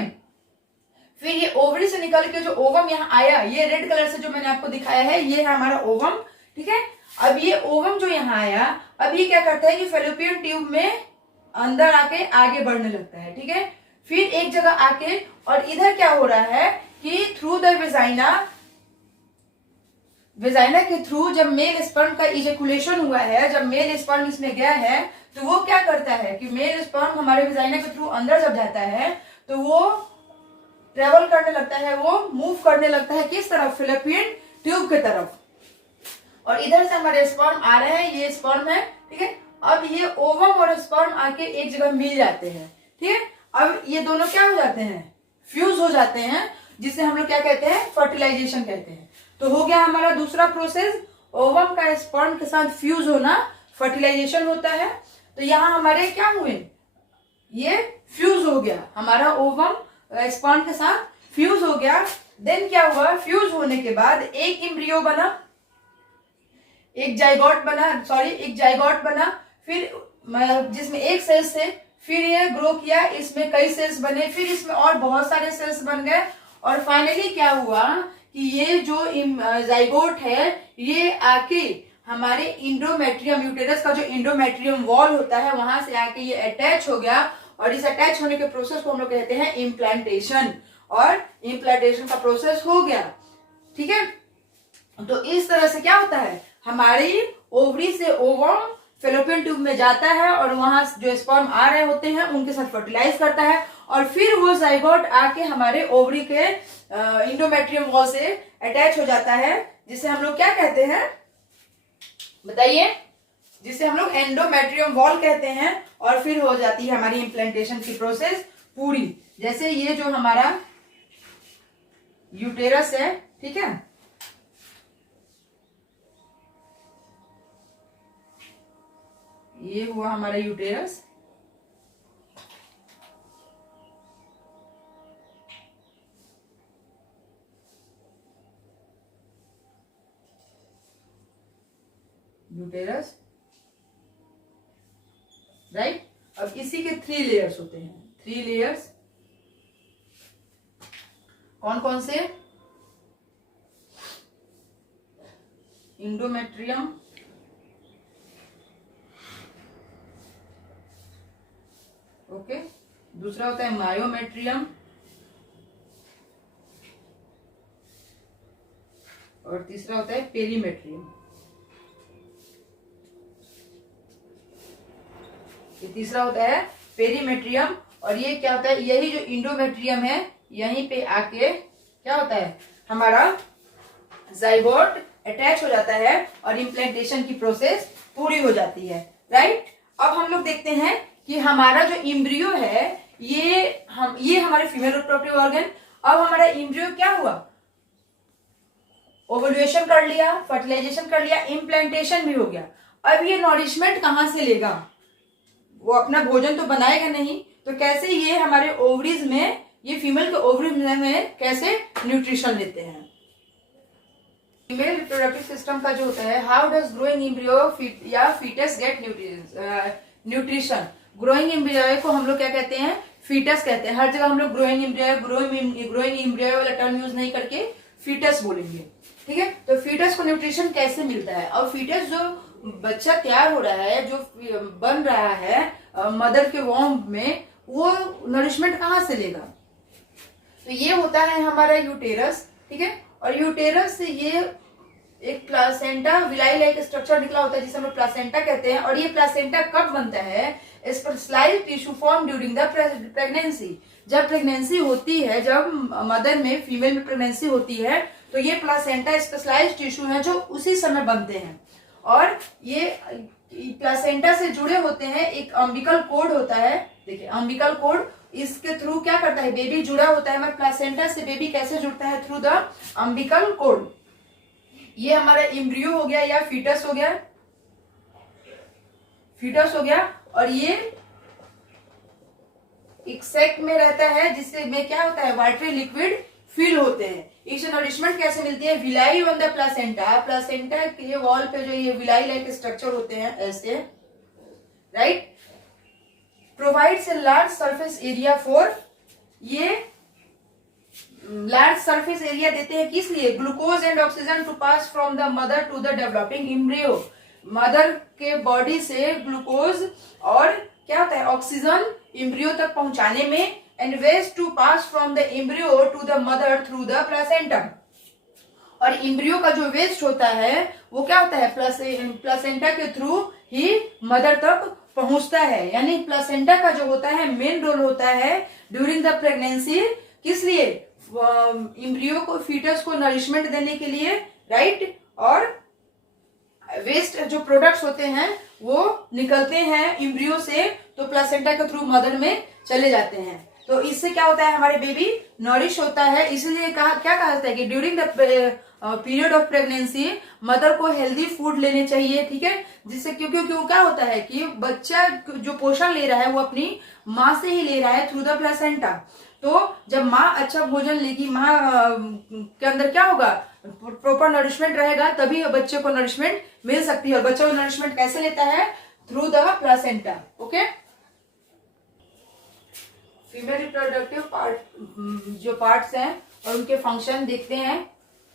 फिर ये ओवरी से निकल के जो ओवम यहाँ आया, ये रेड कलर से जो मैंने आपको दिखाया है, ये है हमारा ओवम, ठीक है। अब ये ओवम जो यहाँ आया, अब ये क्या करता है कि फेलोपियन ट्यूब में अंदर आके आगे बढ़ने लगता है, ठीक है। फिर एक जगह आके, और इधर क्या हो रहा है कि थ्रू द वेजाइना के थ्रू जब मेल स्पर्म का इजेकुलेशन हुआ है, जब मेल स्पर्म इसमें गया है, तो वो क्या करता है कि मेल स्पर्म हमारे वेजाइना के थ्रू अंदर जब जाता है तो वो ट्रेवल करने लगता है, वो मूव करने लगता है किस तरफ, फेलोपियन ट्यूब की तरफ। और इधर से हमारे स्पर्म आ रहे हैं, ये स्पर्म है, ठीक है। अब ये ओवम और स्पर्म आके एक जगह मिल जाते हैं, ठीक है। अब ये दोनों क्या हो जाते हैं, फ्यूज हो जाते हैं, जिसे हम लोग क्या कहते हैं, फर्टिलाइजेशन कहते हैं। तो हो गया हमारा दूसरा प्रोसेस, ओवम का स्पर्म के साथ फ्यूज होना, फर्टिलाइजेशन होता है। तो यहाँ हमारे क्या हुए, ये फ्यूज हो गया, हमारा ओवम स्पर्म के साथ फ्यूज हो गया। देन क्या हुआ, फ्यूज होने के बाद एक एम्ब्रियो बना, एक जाइगोट बना, फिर जिसमें एक सेल्स थे, फिर ये ग्रो किया, इसमें कई सेल्स बने, फिर इसमें और बहुत सारे सेल्स बन गए, और फाइनली क्या हुआ कि ये जो जाइगोट है ये आके हमारे इंडोमेट्रियम, यूटेरस का जो इंडोमेट्रियम वॉल होता है वहां से आके ये अटैच हो गया, और इस अटैच होने के प्रोसेस को हम लोग कहते हैं इम्प्लांटेशन, और इम्प्लांटेशन का प्रोसेस हो गया, ठीक है। तो इस तरह से क्या होता है, हमारी ओवरी से ओवम फेलोपियन ट्यूब में जाता है, और वहां जो स्पर्म आ रहे होते हैं उनके साथ फर्टिलाइज करता है, और फिर वो जाइगोट आके हमारे ओवरी के इंडोमेट्रियम वॉल से अटैच हो जाता है, जिसे हम लोग क्या कहते हैं बताइए, जिसे हम लोग एंडोमेट्रियम वॉल कहते हैं। और फिर हो जाती है हमारी इम्प्लांटेशन की प्रोसेस पूरी। जैसे ये जो हमारा यूटेरस है, ठीक है, ये हुआ हमारा यूटेरस, राइट। अब इसी के 3 लेयर्स होते हैं, 3 लेयर्स, कौन कौन से, इंडोमेट्रियम, ओके, दूसरा होता है मायोमेट्रियम, और तीसरा होता है पेरीमेट्रियम। ये तीसरा होता है पेरीमेट्रियम, और ये क्या होता है, यही जो इंडोमेट्रियम है यहीं पे आके क्या होता है, हमारा जाइगोट अटैच हो जाता है और इम्प्लांटेशन की प्रोसेस पूरी हो जाती है, राइट। अब हम लोग देखते हैं कि हमारा जो एम्ब्रियो है, ये हमारे फीमेल रिप्रोडक्टिव ऑर्गन। अब हमारा एम्ब्रियो क्या हुआ, ओवुलेशन कर लिया, फर्टिलाइजेशन कर लिया, इम्प्लांटेशन भी हो गया। अब ये नॉरिशमेंट कहां से लेगा, वो अपना भोजन तो बनाएगा नहीं, तो कैसे ये हमारे ओवरीज में, ये फीमेल के ओवरी में कैसे न्यूट्रिशन लेते हैं। फीमेल रिप्रोडक्टिव सिस्टम का जो होता है, हाउ डज ग्रोइंग एम्ब्रियो या foetus get nutrition. Growing embryo को हम लोग क्या कहते हैं, फीटस कहते हैं। हर जगह हम लोग ग्रोइंग एम्ब्रियो वाला टर्म यूज नहीं करके फीटस बोलेंगे, ठीक है। तो फीटस को न्यूट्रिशन कैसे मिलता है, और फीटस जो बच्चा तैयार हो रहा है, जो बन रहा है मदर के वॉम्ब में, वो नरिशमेंट कहाँ से लेगा। तो ये होता है हमारा यूटेरस, ठीक है। और यूटेरस से ये एक प्लासेंटा विलाई लाइक स्ट्रक्चर निकला होता है, जिसे हम लोग प्लासेंटा कहते हैं। और ये प्लासेंटा कब बनता है, specialised tissue form during the pregnancy. जब प्रेगनेंसी होती है, जब मदर में, फीमेल में प्रेगनेंसी होती है, तो ये प्लासेंटा स्पेशलाइज्ड टिश्यू है जो उसी समय बनते हैं। और ये प्लासेंटा से जुड़े होते हैं, एक अम्बिकल कोड होता है। देखिए अम्बिकल कोड, इसके थ्रू क्या करता है, बेबी जुड़ा होता है। प्लासेंटा से बेबी कैसे जुड़ता है, थ्रू द अम्बिकल कोड। ये हमारा एम्ब्रियो हो गया या फीटस हो गया, फीटस हो गया। और ये एक सैक में रहता है जिससे में क्या होता है, वाटरी लिक्विड फिल होते हैं। इसे नरिशमेंट कैसे मिलती है, villi on the placenta, placenta के वॉल पे जो ये विलाई लाइक स्ट्रक्चर होते हैं ऐसे, right, provides a large surface area for, ये लार्ज सरफेस एरिया देते हैं किस लिए, glucose and oxygen to pass from the mother to the developing embryo. Mother के बॉडी से ग्लूकोज और क्या होता है, ऑक्सीजन एम्ब्रियो तक पहुंचाने में, and waste to pass from the embryo to the mother through the placenta. और एम्ब्रियो का जो वेस्ट होता है वो क्या होता है, प्लासेंटा के थ्रू ही मदर तक पहुंचता है। यानी प्लासेंटा का जो होता है मेन रोल होता है ड्यूरिंग द प्रेगनेंसी, किस लिए, एम्ब्रियो को, फीटस को नरिशमेंट देने के लिए, राइट। और वेस्ट जो प्रोडक्ट्स होते हैं वो निकलते हैं एम्ब्रियो से, तो प्लासेंटा के थ्रू मदर में चले जाते हैं। तो इससे क्या होता है, हमारे बेबी नॉरिश होता है। इसलिए क्या कहा जाता है कि during the period of pregnancy mother को हेल्दी फूड लेने चाहिए, ठीक है, जिससे क्योंकि क्या होता है कि बच्चा जो पोषण ले रहा है वो अपनी माँ से ही ले रहा है थ्रू द प्लासेंटा। तो जब माँ अच्छा भोजन लेगी, माँ के अंदर क्या होगा, प्रॉपर नरिशमेंट रहेगा, तभी बच्चे को नरिशमेंट मिल सकती है। और बच्चा को नरिशमेंट कैसे लेता है, through the placenta. Okay, female reproductive part, जो पार्ट्स हैं और उनके फंक्शन देखते हैं।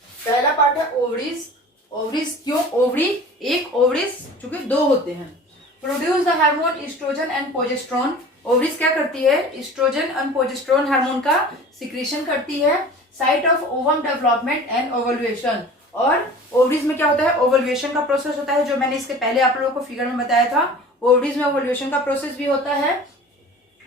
पहला पार्ट है ओवरीज। ओवरीज क्यों ओवरी, एक ओवरीज चूंकि दो होते हैं। Produce the hormone estrogen and progesterone. Ovaries क्या करती है, एस्ट्रोजन एंड प्रोजेस्टेरोन हार्मोन का सिक्रीशन करती है। Site of ovum development and ovulation. और ओवरीज में क्या होता है, ओवल्यूएशन का प्रोसेस होता है, जो मैंने इसके पहले आप लोगों को फिगर में बताया था। ओवरीज में ओवल्यूएशन का प्रोसेस भी होता है।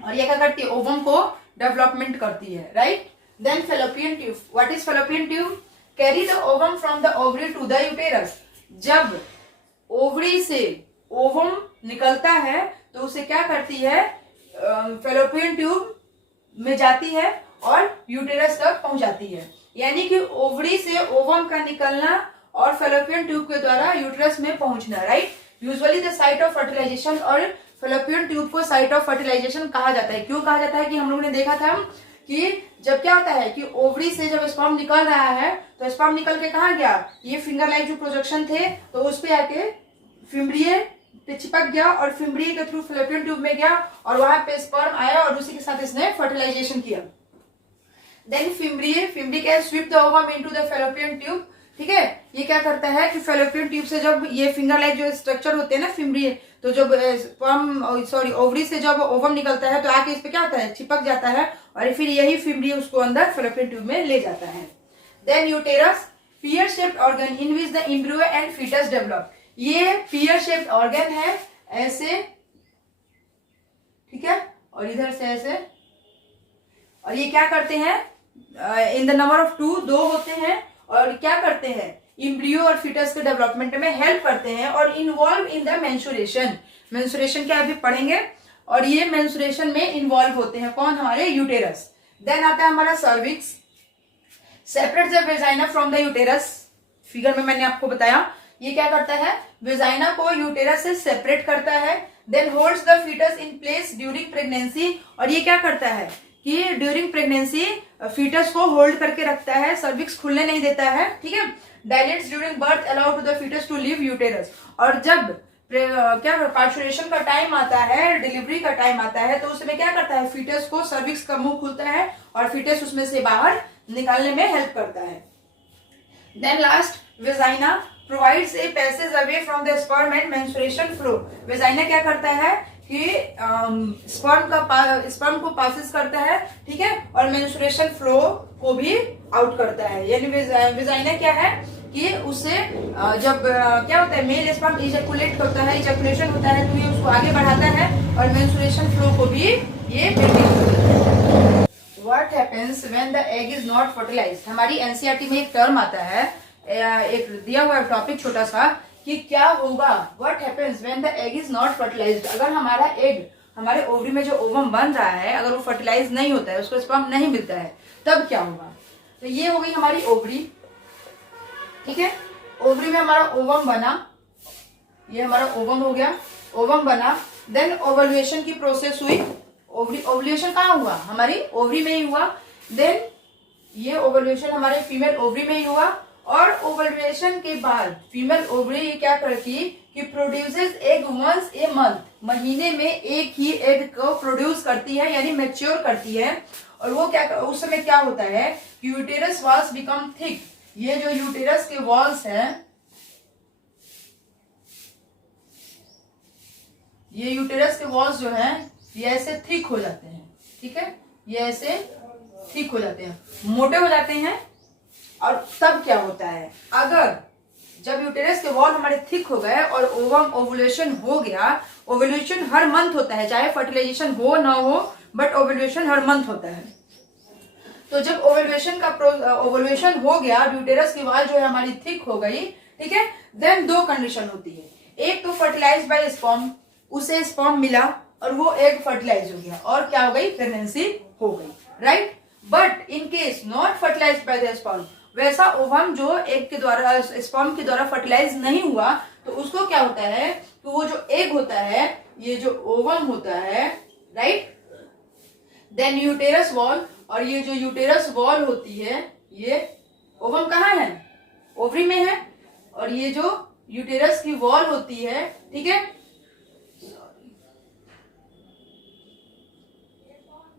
और ये क्या करती है, ओवम को डेवलपमेंट करती है, right. Then fallopian tube. What is fallopian tube, carry the ovum from the ovary to the uterus. जब ओवरी से ओवम निकलता है तो उसे क्या करती है, फेलोपियन ट्यूब में जाती है और यूटेरस तक पहुंच जाती है। यानी कि ओवरी से ओवम का निकलना और फेलोपियन ट्यूब के द्वारा यूटेरस में पहुंचना, right. Usually the site of fertilisation, और फेलोपियन ट्यूब को साइट ऑफ फर्टिलाइजेशन कहा जाता है। क्यों कहा जाता है कि हम लोगों ने देखा था कि जब क्या होता है कि ओवरी से जब स्पर्म निकल रहा है तो स्पर्म निकल के कहाँ गया, ये फिंगर लाइक जो प्रोजेक्शन थे तो उस पे आके फिम्ब्रिये पे चिपक गया और फिम्ब्रिये के थ्रू फेलोपियन ट्यूब में गया और वहां पे स्पर्म आया और उसी के साथ इसने फर्टिलाइजेशन किया। Then fimbriae can sweep the ovum into the fallopian tube, ठीक है। ये क्या करता है कि फेलोपियन ट्यूब से जब ये फिंगर लाइक जो स्ट्रक्चर होते हैं ना फिम्ब्रिये, तो जब ओवरी से जब ओवम निकलता है तो आके इस पे क्या होता है, चिपक जाता है और फिर यही फिम्ब्रिये उसको अंदर फेलोपियन ट्यूब में ले जाता है। Then uterus, pear shaped organ in which the embryo and foetus develop. ये पियर शेप्ड ऑर्गन है ऐसे, ठीक है, और इधर से ऐसे। और ये क्या करते हैं, इन द नंबर ऑफ 2, 2 होते हैं और क्या करते हैं, एम्ब्रियो और फीटस के डेवलपमेंट में हेल्प करते हैं और involve in the menstruation. Menstruation क्या अभी पढ़ेंगे, और ये मेंस्ट्रुएशन में इन्वॉल्व होते हैं कौन, हमारे यूटेरस। देन आता है हमारा cervix, separate the vagina from the uterus. Figure में मैंने आपको बताया ये क्या करता है, वेजाइना को यूटेरस से सेपरेट करता है। Then holds the foetus in place during pregnancy. और ये क्या करता है कि ड्यूरिंग प्रेगनेंसी फीटस को होल्ड करके रखता है, सर्विक्स खुलने नहीं देता है, ठीक है। Dilates during birth allow to the foetus to leave uterus. और जब क्या पार्चुरेशन का टाइम आता है, डिलीवरी का टाइम आता है, तो उसमें क्या करता है, फीटस को सर्विक्स का मुंह खुलता है और फीटस उसमें से बाहर निकालने में हेल्प करता है। Then last, vagina provides a passage away from the sperm and menstruation flow. Vagina क्या करता है कि स्पर्म को पासिस करता है, ठीक है, और मेंस्ट्रुएशन फ्लो को भी आउट करता है। यानी वेजाइना क्या है कि उससे जब क्या होता है, मेल स्पर्म इजैकुलेट करता है, इजैकुलेशन होता है तो ये उसको आगे बढ़ाता है और मेंस्ट्रुएशन फ्लो को भी ये मेंटेन करता है। What happens when the egg is not fertilised. हमारी एनसीईआरटी में एक टर्म आता है, एक दिया हुआ टॉपिक छोटा सा, कि क्या होगा, what happens when the egg is not fertilised. अगर हमारा एग, हमारे ओवरी में जो ओवम बन रहा है, अगर वो फर्टिलाइज नहीं होता है, उसको स्पर्म नहीं मिलता है, तब क्या होगा। तो ये हो गई हमारी ओवरी, ठीक है। ओवरी में हमारा ओवम बना, ये हमारा ओवम हो गया, ओवम बना, देन ओवल्यूएशन की प्रोसेस हुई। ओवल्यूएशन कहाँ हुआ, हमारी ओवरी में ही हुआ। देन ये ओवल्यूएशन हमारे फीमेल ओवरी में ही हुआ, और ओवल्यूएशन के बाद फीमेल ओवरी ये क्या करती कि produces egg once a month, महीने में एक ही एग को प्रोड्यूस करती है, यानी मैच्योर करती है। और वो क्या, उस समय क्या होता है, यूटेरस वॉल्स बिकम थिक। ये जो यूटेरस के वॉल्स हैं, ये यूटेरस के वॉल्स जो हैं, ये ऐसे थिक हो जाते हैं, ठीक है, ये ऐसे थिक हो जाते हैं, मोटे हो जाते हैं। और तब क्या होता है, अगर जब यूटेरस के वॉल हमारे थिक हो गए और ओवम ओवुलेशन हो गया, ओवुलेशन हर मंथ होता है, चाहे फर्टिलाइजेशन हो ना हो, बट ओवुलेशन हर मंथ होता है। तो जब ओवुलेशन हो गया, यूटेरस की वॉल जो है हमारी थिक हो गई, ठीक है, देन दो कंडीशन होती है। एक तो फर्टिलाइज बाय स्पर्म, उसे स्पर्म मिला और वो एग फर्टिलाइज हो गया, और क्या हो गई, प्रेगनेंसी हो गई, right. But in case not fertilise by the sperm, वैसा ओवम जो एग के द्वारा, स्पर्म के द्वारा फर्टिलाइज नहीं हुआ, तो उसको क्या होता है, तो वो जो एग होता है, ये जो ओवम होता है, राइट, देन यूटेरस वॉल, और ये जो यूटेरस वॉल होती है, ये ओवम कहाँ है, ओवरी में है, और ये जो यूटेरस की वॉल होती है, ठीक है,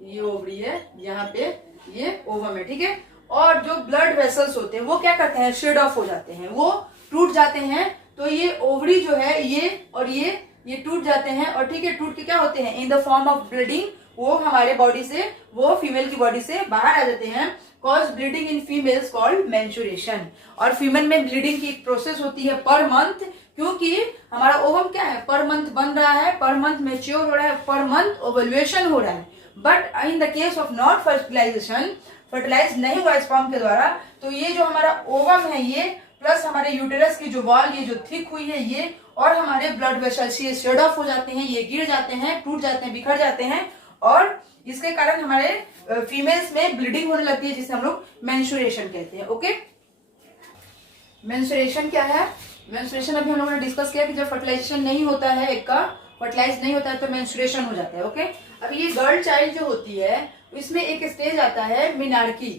ये ओवरी है, यहाँ पे ये ओवम है, ठीक है। और जो ब्लड वेसल्स होते हैं वो क्या करते हैं, शेड ऑफ हो जाते हैं, वो टूट जाते हैं। तो ये ओवरी जो है, ये और ये टूट जाते हैं, और ठीक है, टूट के क्या होते हैं, in the form of bleeding, वो हमारे बॉडी से, वो फीमेल की बॉडी से बाहर आ जाते हैं। Cause bleeding in females called menstruation. और फीमेल में ब्लीडिंग की प्रोसेस होती है पर मंथ, क्योंकि हमारा ओवम क्या है, पर मंथ बन रहा है, पर मंथ मेच्योर हो रहा है, पर मंथ ओवल्यूएशन हो रहा है। But in the case of not fertilisation, fertilise नहीं हुआ स्पर्म के द्वारा, तो ये जो हमारा ओवम है, ये प्लस हमारे यूटेरस की जो वॉल, ये जो थिक हुई है, ये और हमारे ब्लड वेसल्स ये शेड ऑफ हो जाते हैं, ये गिर जाते हैं, टूट जाते हैं, बिखर जाते हैं, और इसके कारण हमारे फीमेल्स में ब्लीडिंग होने लगती है, जिसे हम लोग मेंस्ट्रुएशन कहते हैं। ओके, मेंस्ट्रुएशन क्या है, मेंस्ट्रुएशन अभी हम लोगों ने डिस्कस किया कि जब फर्टिलाइजेशन नहीं होता है, एक का फर्टिलाइज नहीं होता है, तो मेंस्ट्रुएशन हो जाता है। ओके, अब ये गर्ल चाइल्ड जो होती है, इसमें एक स्टेज आता है मिनार्की,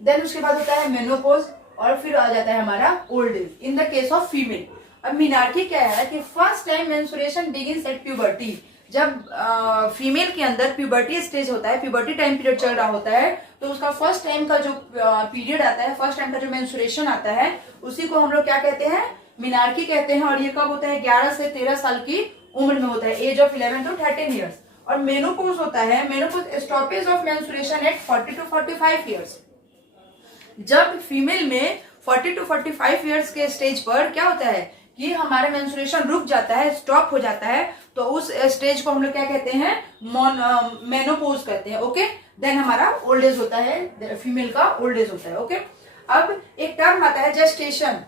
देन उसके बाद होता है मेनोपॉज, और फिर आ जाता है हमारा old age in the case of female. अब मिनार्की क्या है कि first time menstruation begins at puberty, जब फीमेल के अंदर प्यूबर्टी स्टेज होता है, प्यूबर्टी टाइम पीरियड चल रहा होता है, तो उसका फर्स्ट टाइम का जो पीरियड आता है, फर्स्ट टाइम का जो मेंस्ट्रुएशन आता है, उसी को हम लोग क्या कहते हैं, मिनार्की कहते हैं। और ये कब होता है, 11 से 13 साल की उम्र में होता है, एज ऑफ 11 to 13 ईयर्स। और मेनोपॉज होता है, menopause stoppage of menstruation at 40 to 45 years. जब फीमेल में 40 to 45 ईयर्स के स्टेज पर क्या होता है कि हमारा मेंस्ट्रुएशन रुक जाता है, स्टॉप हो जाता है, तो उस स्टेज को हम लोग क्या कहते हैं, मेनोपॉज कहते हैं। ओके, देन हमारा ओल्ड एज होता है, फीमेल का ओल्ड एज होता है। ओके, अब एक टर्म आता है जेस्टेशन।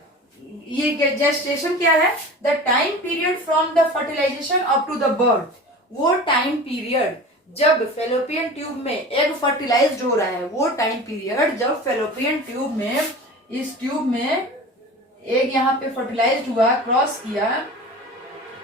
ये जेस्टेशन क्या है, the time period from the fertilisation up to the birth. वो टाइम पीरियड जब फेलोपियन ट्यूब में एग फर्टिलाइज्ड हो रहा है, वो टाइम पीरियड जब फेलोपियन ट्यूब में, इस ट्यूब में एग यहाँ पे फर्टिलाइज्ड हुआ, क्रॉस किया,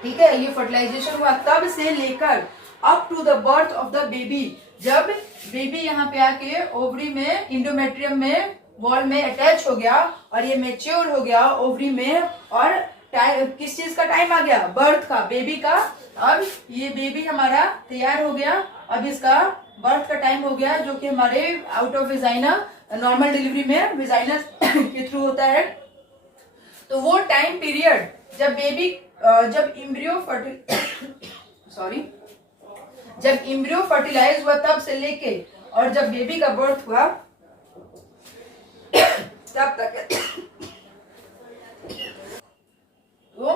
ठीक है, ये फर्टिलाइजेशन हुआ, तब से लेकर up to the birth of the baby, जब बेबी यहाँ पे आके ओवरी में, इंडोमेट्रियम में, वॉल में अटैच हो गया और ये मेच्योर हो गया ओवरी में, और टाइम, किस चीज का टाइम आ गया, बर्थ का, बेबी का। अब ये बेबी हमारा तैयार हो गया, अब इसका बर्थ का टाइम हो गया, जो कि हमारे out of vagina, normal delivery में विजाइना के थ्रू होता है। तो वो टाइम पीरियड जब बेबी, जब इम्ब्रियो जब इम्ब्रियो फर्टिलाइज हुआ, तब से लेके और जब बेबी का बर्थ हुआ, तब तक तो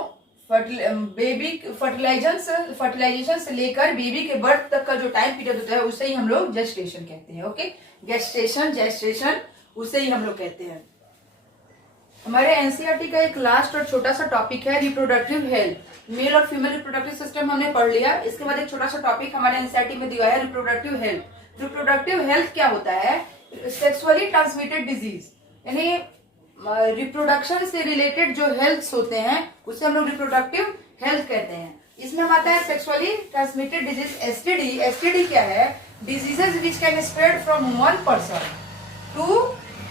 बेबी फर्टिलाइजेशन से लेकर बेबी के बर्थ तक का जो टाइम पीरियड होता है उसे ही हम लोग जेस्टेशन कहते हैं। ओके, जेस्टेशन उसे ही हम लोग कहते हैं। हमारे एनसीईआरटी का एक लास्ट और छोटा सा टॉपिक है रिप्रोडक्टिव हेल्थ। मेल और फीमेल रिप्रोडक्टिव सिस्टम हमने पढ़ लिया। इसके बाद एक छोटा सा टॉपिक हमारे एनसीईआरटी में दिया है रिप्रोडक्टिव हेल्थ। रिप्रोडक्टिव हेल्थ क्या होता है? सेक्सुअली ट्रांसमिटेड डिजीज, यानी रिप्रोडक्शन से रिलेटेड जो हेल्थ होते हैं उसे हम लोग रिप्रोडक्टिव हेल्थ कहते हैं। इसमें हम आता है sexually transmitted disease, STD. STD क्या है? Diseases which can spread from one person to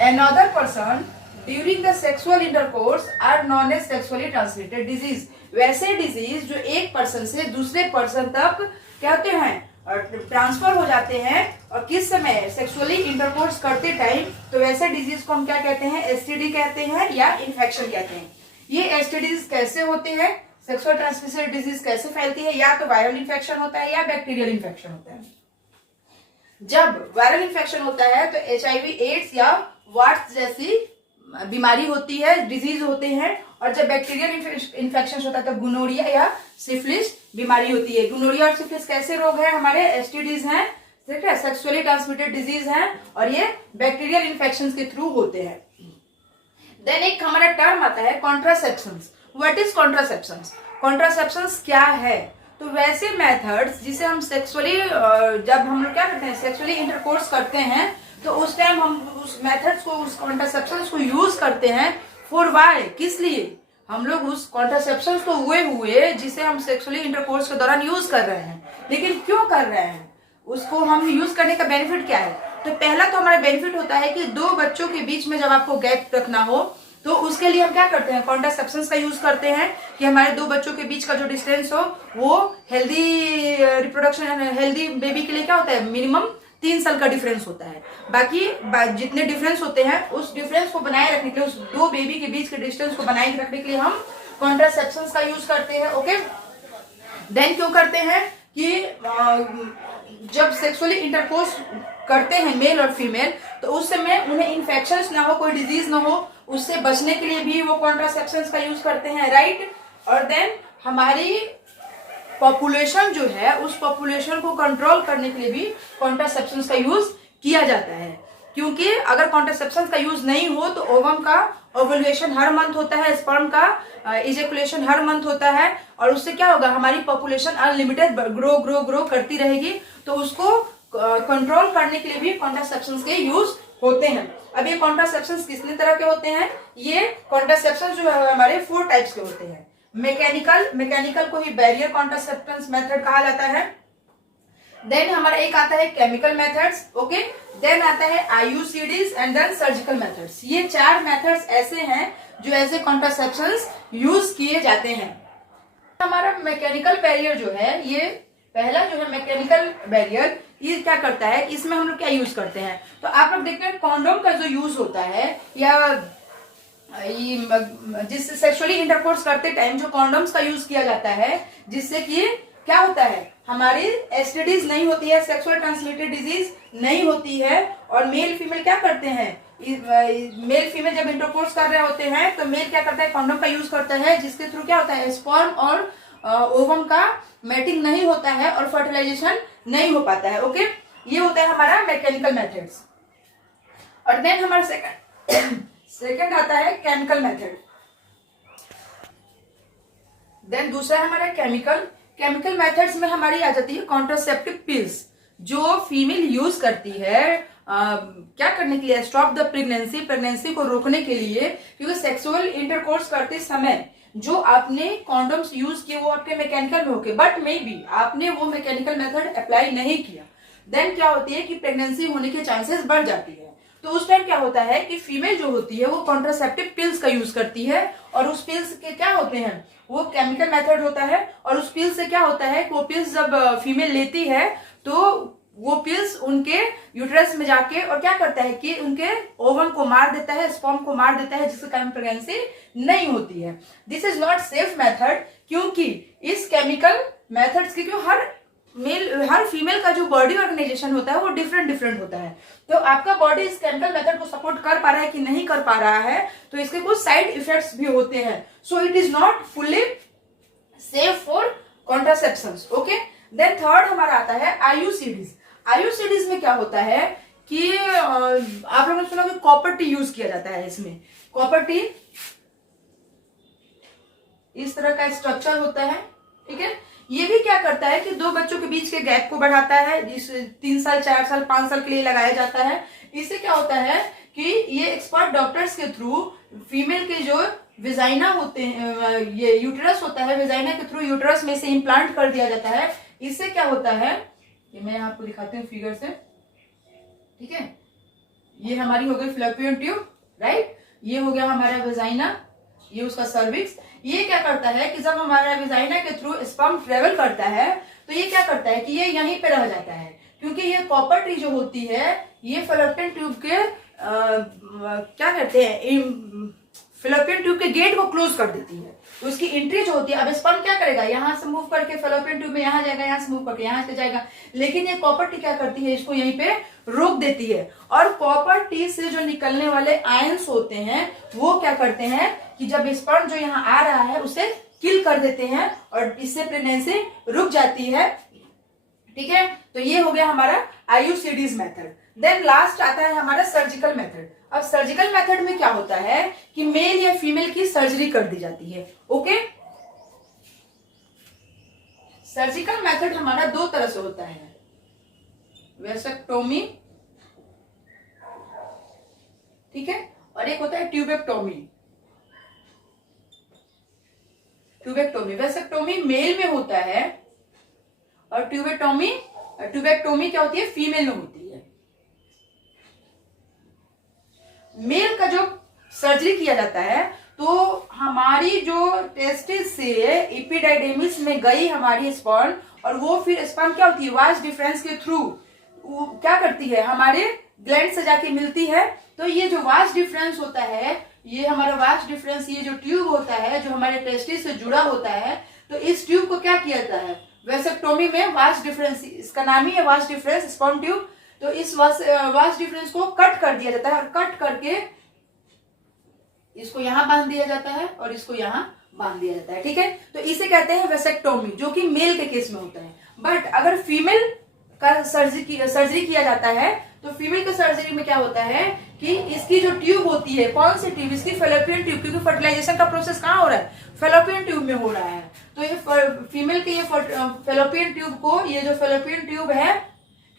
another person during the sexual intercourse are known as sexually transmitted disease. वैसे डिजीज जो एक पर्सन से दूसरे पर्सन तक क्या होते हैं? ट्रांसफर हो जाते हैं, और किस समय? सेक्सुअली इंटरकोर्स करते टाइम। तो वैसे डिजीज को हम क्या कहते हैं? एसटीडी कहते हैं या इन्फेक्शन कहते हैं। ये एसटीडीज कैसे होते हैं? सेक्सुअल ट्रांसमिटेड डिजीज कैसे फैलती है? या तो वायरल इन्फेक्शन होता है या बैक्टीरियल इन्फेक्शन होता है। जब वायरल इन्फेक्शन होता है तो एचआईवी एड्स या वाट्स जैसी बीमारी होती है, डिजीज होते हैं। और जब बैक्टीरियल इन्फेक्शन होता है तो गुनोरिया या सिफिलिस बीमारी होती है। गुनोरिया और सिफिलिस कैसे रोग है? हमारे एसटीडीज हैं, ठीक है, सेक्सुअली ट्रांसमिटेड डिजीज हैं, और ये बैक्टीरियल इन्फेक्शन के थ्रू होते हैं। देन एक हमारा टर्म आता है कॉन्ट्रासेप्शंस। What is कॉन्ट्रासेप्शंस? कॉन्ट्रासेप्शंस क्या है? तो वैसे मेथड्स जिसे हम सेक्सुअली, जब हम लोग क्या करते हैं, सेक्सुअली इंटरकोर्स करते हैं, तो उस टाइम हम उस मेथड्स को, उस कॉन्ट्रासेप्शंस को यूज करते हैं। For why? किस लिए? हम लोग उस कॉन्ट्रासेप्शंस तो हुए जिसे हम सेक्सुअली इंटरकोर्स के दौरान यूज कर रहे हैं, लेकिन क्यों कर रहे हैं? उसको हम यूज करने का बेनिफिट क्या है? तो पहला तो हमारा बेनिफिट होता है कि दो बच्चों के बीच में जब आपको गैप रखना हो तो उसके लिए हम क्या करते हैं? कॉन्ट्रासेप्शंस का यूज करते हैं कि हमारे दो बच्चों के बीच का जो डिस्टेंस हो वो हेल्दी रिप्रोडक्शन, हेल्दी बेबी के लिए क्या होता है? मिनिमम 3 साल का डिफरेंस होता है। बाकी जितने डिफरेंस होते हैं उस डिफरेंस को बनाए रखने के लिए, उस दो बेबी के बीच के डिस्टेंस को बनाए रखने के लिए हम कॉन्ट्रासेप्शंस का यूज करते हैं। ओके, देन क्यों करते हैं कि जब सेक्सुअली इंटरकोर्स करते हैं मेल और फीमेल तो उस समय उन्हें इन्फेक्शंस ना हो, कोई डिजीज ना हो, उससे बचने के लिए भी वो कॉन्ट्रासेप्शंस का यूज करते हैं, राइट। और देन हमारी पॉपुलेशन जो है उस पॉपुलेशन को कंट्रोल करने के लिए भी कॉन्ट्रासेप्शंस का यूज किया जाता है, क्योंकि अगर कॉन्ट्रासेप्शंस का यूज नहीं हो तो ओवम का ओवुलेशन हर मंथ होता है, स्पर्म का इजेकुलेशन हर मंथ होता है, और उससे क्या होगा? हमारी पॉपुलेशन अनलिमिटेड ग्रो करती रहेगी। तो उसको कंट्रोल करने के लिए भी कॉन्ट्रासेप्शंस के यूज होते हैं। अब ये कॉन्ट्रासेप्शंस कितने तरह के होते हैं? ये कॉन्ट्रासेप्शंस जो है हमारे 4 टाइप्स के होते हैं। मैकेनिकल को ही बैरियर कॉन्ट्रासेप्शन मेथड कहा जाता है। देन हमारा एक आता है केमिकल मेथड्स, ओके। देन आता है आईयूसीडीज एंड देन सर्जिकल मेथड्स। ये 4 मेथड्स ऐसे हैं जो एज ए कॉन्ट्रासेप्शंस यूज किए जाते हैं। हमारा मैकेनिकल बैरियर जो है, ये पहला जो है मैकेनिकल बैरियर, ये क्या करता है? इसमें हम लोग क्या यूज करते हैं? तो आप लोग देखते हैं कॉन्डोम का जो यूज होता है, या जिससे सेक्सुअली इंटरकोर्स करते टाइम जो कॉन्डोम्स का यूज किया जाता है, जिससे कि क्या होता है? हमारी एसटीडीज नहीं होती है, सेक्सुअल ट्रांसमिटेड डिजीज नहीं होती है। और मेल फीमेल क्या करते हैं? मेल फीमेल जब इंटरकोर्स कर रहे होते हैं तो मेल क्या करता है? कॉन्डोम का यूज करता है, जिसके थ्रू क्या होता है? स्पर्म और ओवम का मैटिंग नहीं होता है और फर्टिलाइजेशन नहीं हो पाता है। ओके, ये होता है हमारा मैकेनिकल मेथड्स। और देन हमारा सेकंड आता है केमिकल मेथड। देन दूसरा है हमारा केमिकल मेथड्स में हमारी आ जाती है कॉन्ट्रासेप्टिव पिल्स, जो फीमेल यूज करती है क्या करने के लिए? स्टॉप द प्रेगनेंसी को रोकने के लिए, क्योंकि सेक्सुअल इंटरकोर्स करते समय जो आपने कॉन्डोम्स यूज किए वो आपके मैकेनिकल में होके, बट मे बी आपने वो मैकेनिकल मेथड अप्लाई नहीं किया, देन क्या होती है कि प्रेगनेंसी होने के चांसेस बढ़ जाती है। तो उस टाइम क्या होता है कि फीमेल जो होती है वो कॉन्ट्रासेप्टिव पिल्स का यूज करती है, और उस पिल्स के क्या होते हैं? वो केमिकल मेथड होता है। और उस पिल्स से क्या होता है कि वो पिल्स जब फीमेल लेती है तो वो पिल्स उनके यूट्रस में जाके और क्या करता है कि उनके ओवम को मार देता है, स्पर्म को मार देता है, जिसके कारण प्रेगनेंसी नहीं होती है। This is not safe method, क्योंकि इस केमिकल मेथड्स की हर फीमेल का जो बॉडी ऑर्गेनाइजेशन होता है वो डिफरेंट होता है। तो आपका बॉडी इस केमिकल मेथड को सपोर्ट कर पा रहा है कि नहीं कर पा रहा है, तो इसके कुछ साइड इफेक्ट्स भी होते हैं। So it is not fully safe for contraception. Okay, then third हमारा आता है आईयूसीडीज। आईयूसीडीज में क्या होता है कि आप लोगों ने सुना कि कॉपर टी यूज किया जाता है। इसमें कॉपर टी इस तरह का स्ट्रक्चर होता है, ठीक है। ये भी क्या करता है कि दो बच्चों के बीच के गैप को बढ़ाता है, जिस 3 साल 4 साल 5 साल के लिए लगाया जाता है। इससे क्या होता है कि ये एक्सपर्ट डॉक्टर्स के थ्रू फीमेल के जो विजाइना होते हैं, ये यूटेरस होता है, विजाइना के थ्रू यूटेरस में से इम्प्लांट कर दिया जाता है। इससे क्या होता है, ये मैं आपको दिखाती हूँ फिगर से, ठीक है। ये हमारी हो गई फ्लैपियन ट्यूब, राइट। ये हो गया हमारा विजाइना, ये उसका सर्विक्स। ये क्या करता है कि जब हमारा विजाइना के थ्रू स्पर्म ट्रेवल करता है तो ये क्या करता है कि ये यहीं पे रह जाता है, क्योंकि ये कॉपर टी जो होती है ये फेलोपियन ट्यूब के क्या कहते हैं, फेलोपियन ट्यूब के गेट को क्लोज कर देती है। तो उसकी एंट्री जो होती है, अब स्पर्म क्या करेगा, यहां से मूव करके फेलोपियन ट्यूब में यहां जाएगा, यहां से मूव करके यहां से जाएगा, लेकिन ये कॉपर टी क्या करती है, इसको यहीं पे रोक देती है। और कॉपर टी से जो निकलने वाले आयंस होते हैं वो क्या करते हैं कि जब स्पर्म जो यहाँ आ रहा है उसे किल कर देते हैं और इससे प्रेगनेंसी रुक जाती है, ठीक है। तो ये हो गया हमारा आईयूसीडीज मेथड। देन लास्ट आता है हमारा सर्जिकल मेथड। अब सर्जिकल मेथड में क्या होता है कि मेल या फीमेल की सर्जरी कर दी जाती है। ओके, सर्जिकल मेथड हमारा दो तरह से होता है, वेसेक्टोमी, ठीक है, और एक होता है ट्यूबेक्टोमी। ट्यूबेक्टोमी, वेसेक्टोमी मेल में होता है और ट्यूबेक्टोमी क्या होती है, फीमेल में होती है। मेल का जो सर्जरी किया जाता है तो हमारी जो टेस्टिस से एपिडाइडेमिस में गई हमारी स्पर्म, और वो फिर स्पर्म क्या होती है, वास डिफरेंस के थ्रू क्या करती है, हमारे ग्लैंड से जाके मिलती है। तो ये जो वास डिफरेंस होता है, ये हमारा वास डिफरेंस, ये जो ट्यूब होता है जो हमारे टेस्टिस से जुड़ा होता है, तो इस ट्यूब को क्या किया जाता है, वेसेक्टोमी में वास डिफरेंस, इसका नाम ही है वास डिफरेंस स्पर्म ट्यूब। तो इस वास डिफरेंस को कट कर दिया जाता है और कट करके इसको यहां बांध दिया जाता है और इसको यहां बांध दिया जाता है, ठीक है। तो इसे कहते हैं वेसेक्टोमी, जो कि मेल के केस में होता है। बट अगर फीमेल का सर्जरी किया जाता है तो फीमेल के सर्जरी में क्या होता है कि इसकी जो ट्यूब होती है, कौन सी ट्यूब, इसकी फेलोपियन ट्यूब, क्योंकि फर्टिलाइजेशन का प्रोसेस कहाँ हो रहा है, फेलोपियन ट्यूब में हो रहा है। तो ये फीमेल के ये फेलोपियन ट्यूब को, ये जो फेलोपियन ट्यूब है,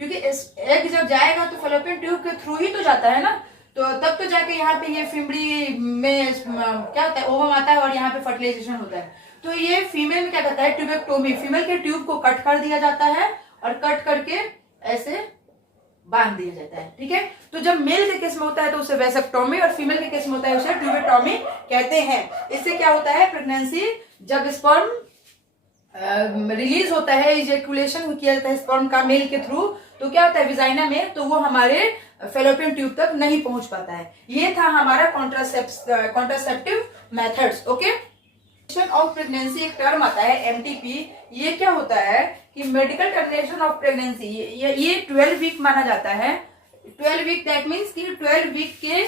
क्योंकि एग जब जाएगा तो फेलोपियन ट्यूब के थ्रू ही तो जाता है ना, तो तब तो जाके यहाँ पे ये फिमड़ी में क्या होता है, ओवम आता है और यहाँ पे फर्टिलाइजेशन होता है। तो ये फीमेल में क्या करता है, ट्यूबेक्टोमी, फीमेल के ट्यूब को कट कर दिया जाता है और कट करके ऐसे बांध दिया जाता है, ठीक है। तो जब मेल के केस में होता है तो उसे वेसेक्टोमी, और फीमेल के केस में होता है उसे ट्यूबेक्टोमी कहते हैं। इससे क्या होता है, प्रेगनेंसी जब स्पर्म रिलीज होता है, इजेकुलेशन किया जाता है स्पर्म का मेल के थ्रू, तो क्या होता है विजाइना में, तो वो हमारे फेलोपियन ट्यूब तक नहीं पहुंच पाता है। ये था हमारा contraceptive methods. Okay, of pregnancy एक टर्म आता है एमटीपी। ये क्या होता है कि मेडिकल टर्मिनेशन ऑफ प्रेगनेंसी, ये 12 वीक माना जाता है। 12 वीक दैट मीन्स कि 12 वीक के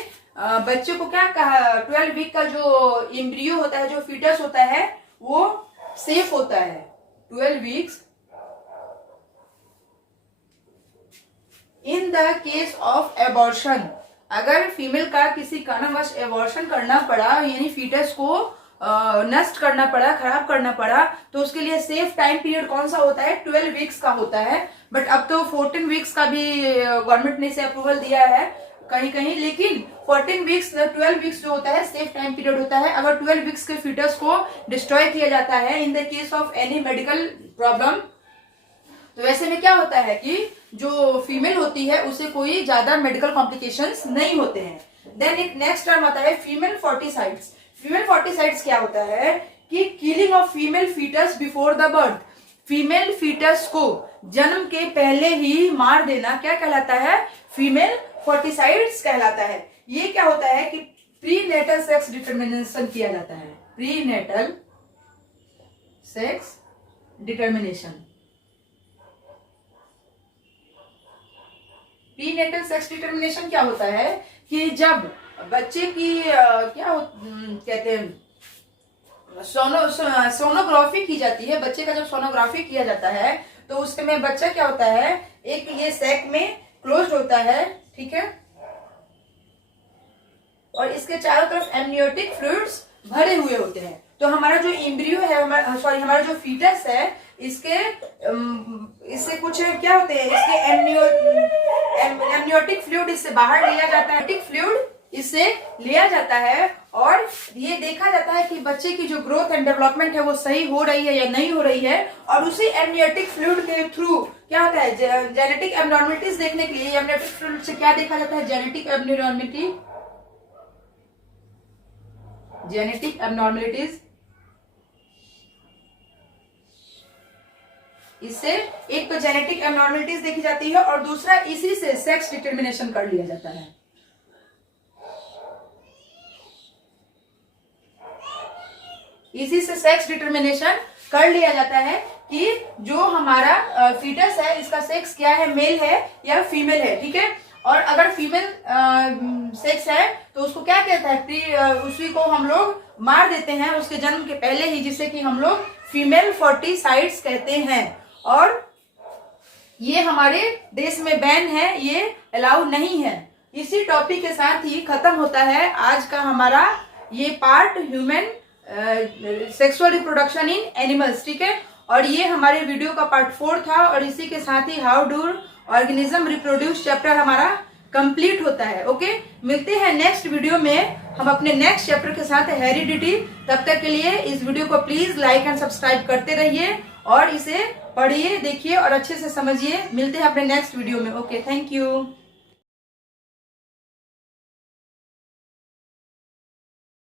बच्चे को क्या कहा, 12 वीक का जो एम्ब्रियो होता है, जो फीटस होता है, वो सेफ होता है 12 weeks in the case of abortion. अगर फीमेल का किसी कारणवश एबॉर्शन करना पड़ा, यानी फीटस को नष्ट करना पड़ा, खराब करना पड़ा, तो उसके लिए सेफ टाइम पीरियड कौन सा होता है, 12 वीक्स का होता है। बट अब तो 14 वीक्स का भी गवर्नमेंट ने इसे अप्रूवल दिया है कहीं कहीं, लेकिन 14 वीक्स 12 वीक्स जो होता है सेफ टाइम पीरियड होता है। अगर 12 वीक्स के फीटस को डिस्ट्रॉय किया जाता है इन the case of any medical problem, तो वैसे में क्या होता है कि जो फीमेल होती है उसे कोई ज्यादा मेडिकल कॉम्प्लिकेशंस नहीं होते हैं। देन एक नेक्स्ट टर्म आता है फीमेल फोर्टिसाइड्स। फीमेल फोर्टिसाइड्स क्या होता है कि killing of female foetus before the birth, female foetus को जन्म के पहले ही मार देना क्या कहलाता है, फीमेल फोर्टिसाइड्स कहलाता है। ये क्या होता है कि प्रीनेटल सेक्स डिटर्मिनेशन किया जाता है, prenatal sex determination. Prenatal sex determination क्या होता है कि जब बच्चे की कहते हैं सोनोग्राफी की जाती है, बच्चे का जब सोनोग्राफी किया जाता है तो उसमें बच्चा क्या होता है, एक ये सैक में क्लोज होता है, ठीक है, और इसके चारों तरफ एमनियोटिक फ्लूइड्स भरे हुए होते हैं। तो हमारा जो एम्ब्रियो है, हमारा जो फीटस है, इससे कुछ क्या होते हैं, इसके एमनियोटिक फ्लूइड इससे बाहर लिया जाता है, फ्लूइड इससे लिया जाता है, और ये देखा जाता है कि बच्चे की जो ग्रोथ एंड डेवलपमेंट है वो सही हो रही है या नहीं हो रही है। और उसी एमनियोटिक फ्लूइड के थ्रू क्या होता है, जेनेटिक एबनॉर्मलिटीज देखने के लिए एमनियोटिक फ्लूइड से क्या देखा जाता है, जेनेटिक एबनॉर्मलिटीज। इससे एक तो जेनेटिक एबनॉर्मलिटीज देखी जाती है और दूसरा इसी से सेक्स डिटर्मिनेशन कर लिया जाता है। इसी से सेक्स डिटर्मिनेशन कर लिया जाता है कि जो हमारा फीटस है इसका सेक्स क्या है, मेल है या फीमेल है, ठीक है। और अगर फीमेल सेक्स है तो उसको क्या कहता है, उसी को हम लोग मार देते हैं उसके जन्म के पहले ही, जिसे कि हम लोग फीमेल फर्टिसाइड्स कहते हैं। और ये हमारे देश में बैन है, ये अलाउ नहीं है। इसी टॉपिक के साथ ही खत्म होता है आज का हमारा ये part, human sexual reproduction in animals, ठीक है। और ये हमारे वीडियो का पार्ट 4 था, और इसी के साथ ही how do organism reproduce chapter हमारा कंप्लीट होता है। ओके, मिलते हैं नेक्स्ट वीडियो में हम अपने नेक्स्ट चैप्टर के साथ, हेरिडिटी। तब तक के लिए इस वीडियो को प्लीज लाइक एंड सब्सक्राइब करते रहिए और इसे पढ़िए, देखिए और अच्छे से समझिए। मिलते हैं अपने नेक्स्ट वीडियो में। Okay, thank you.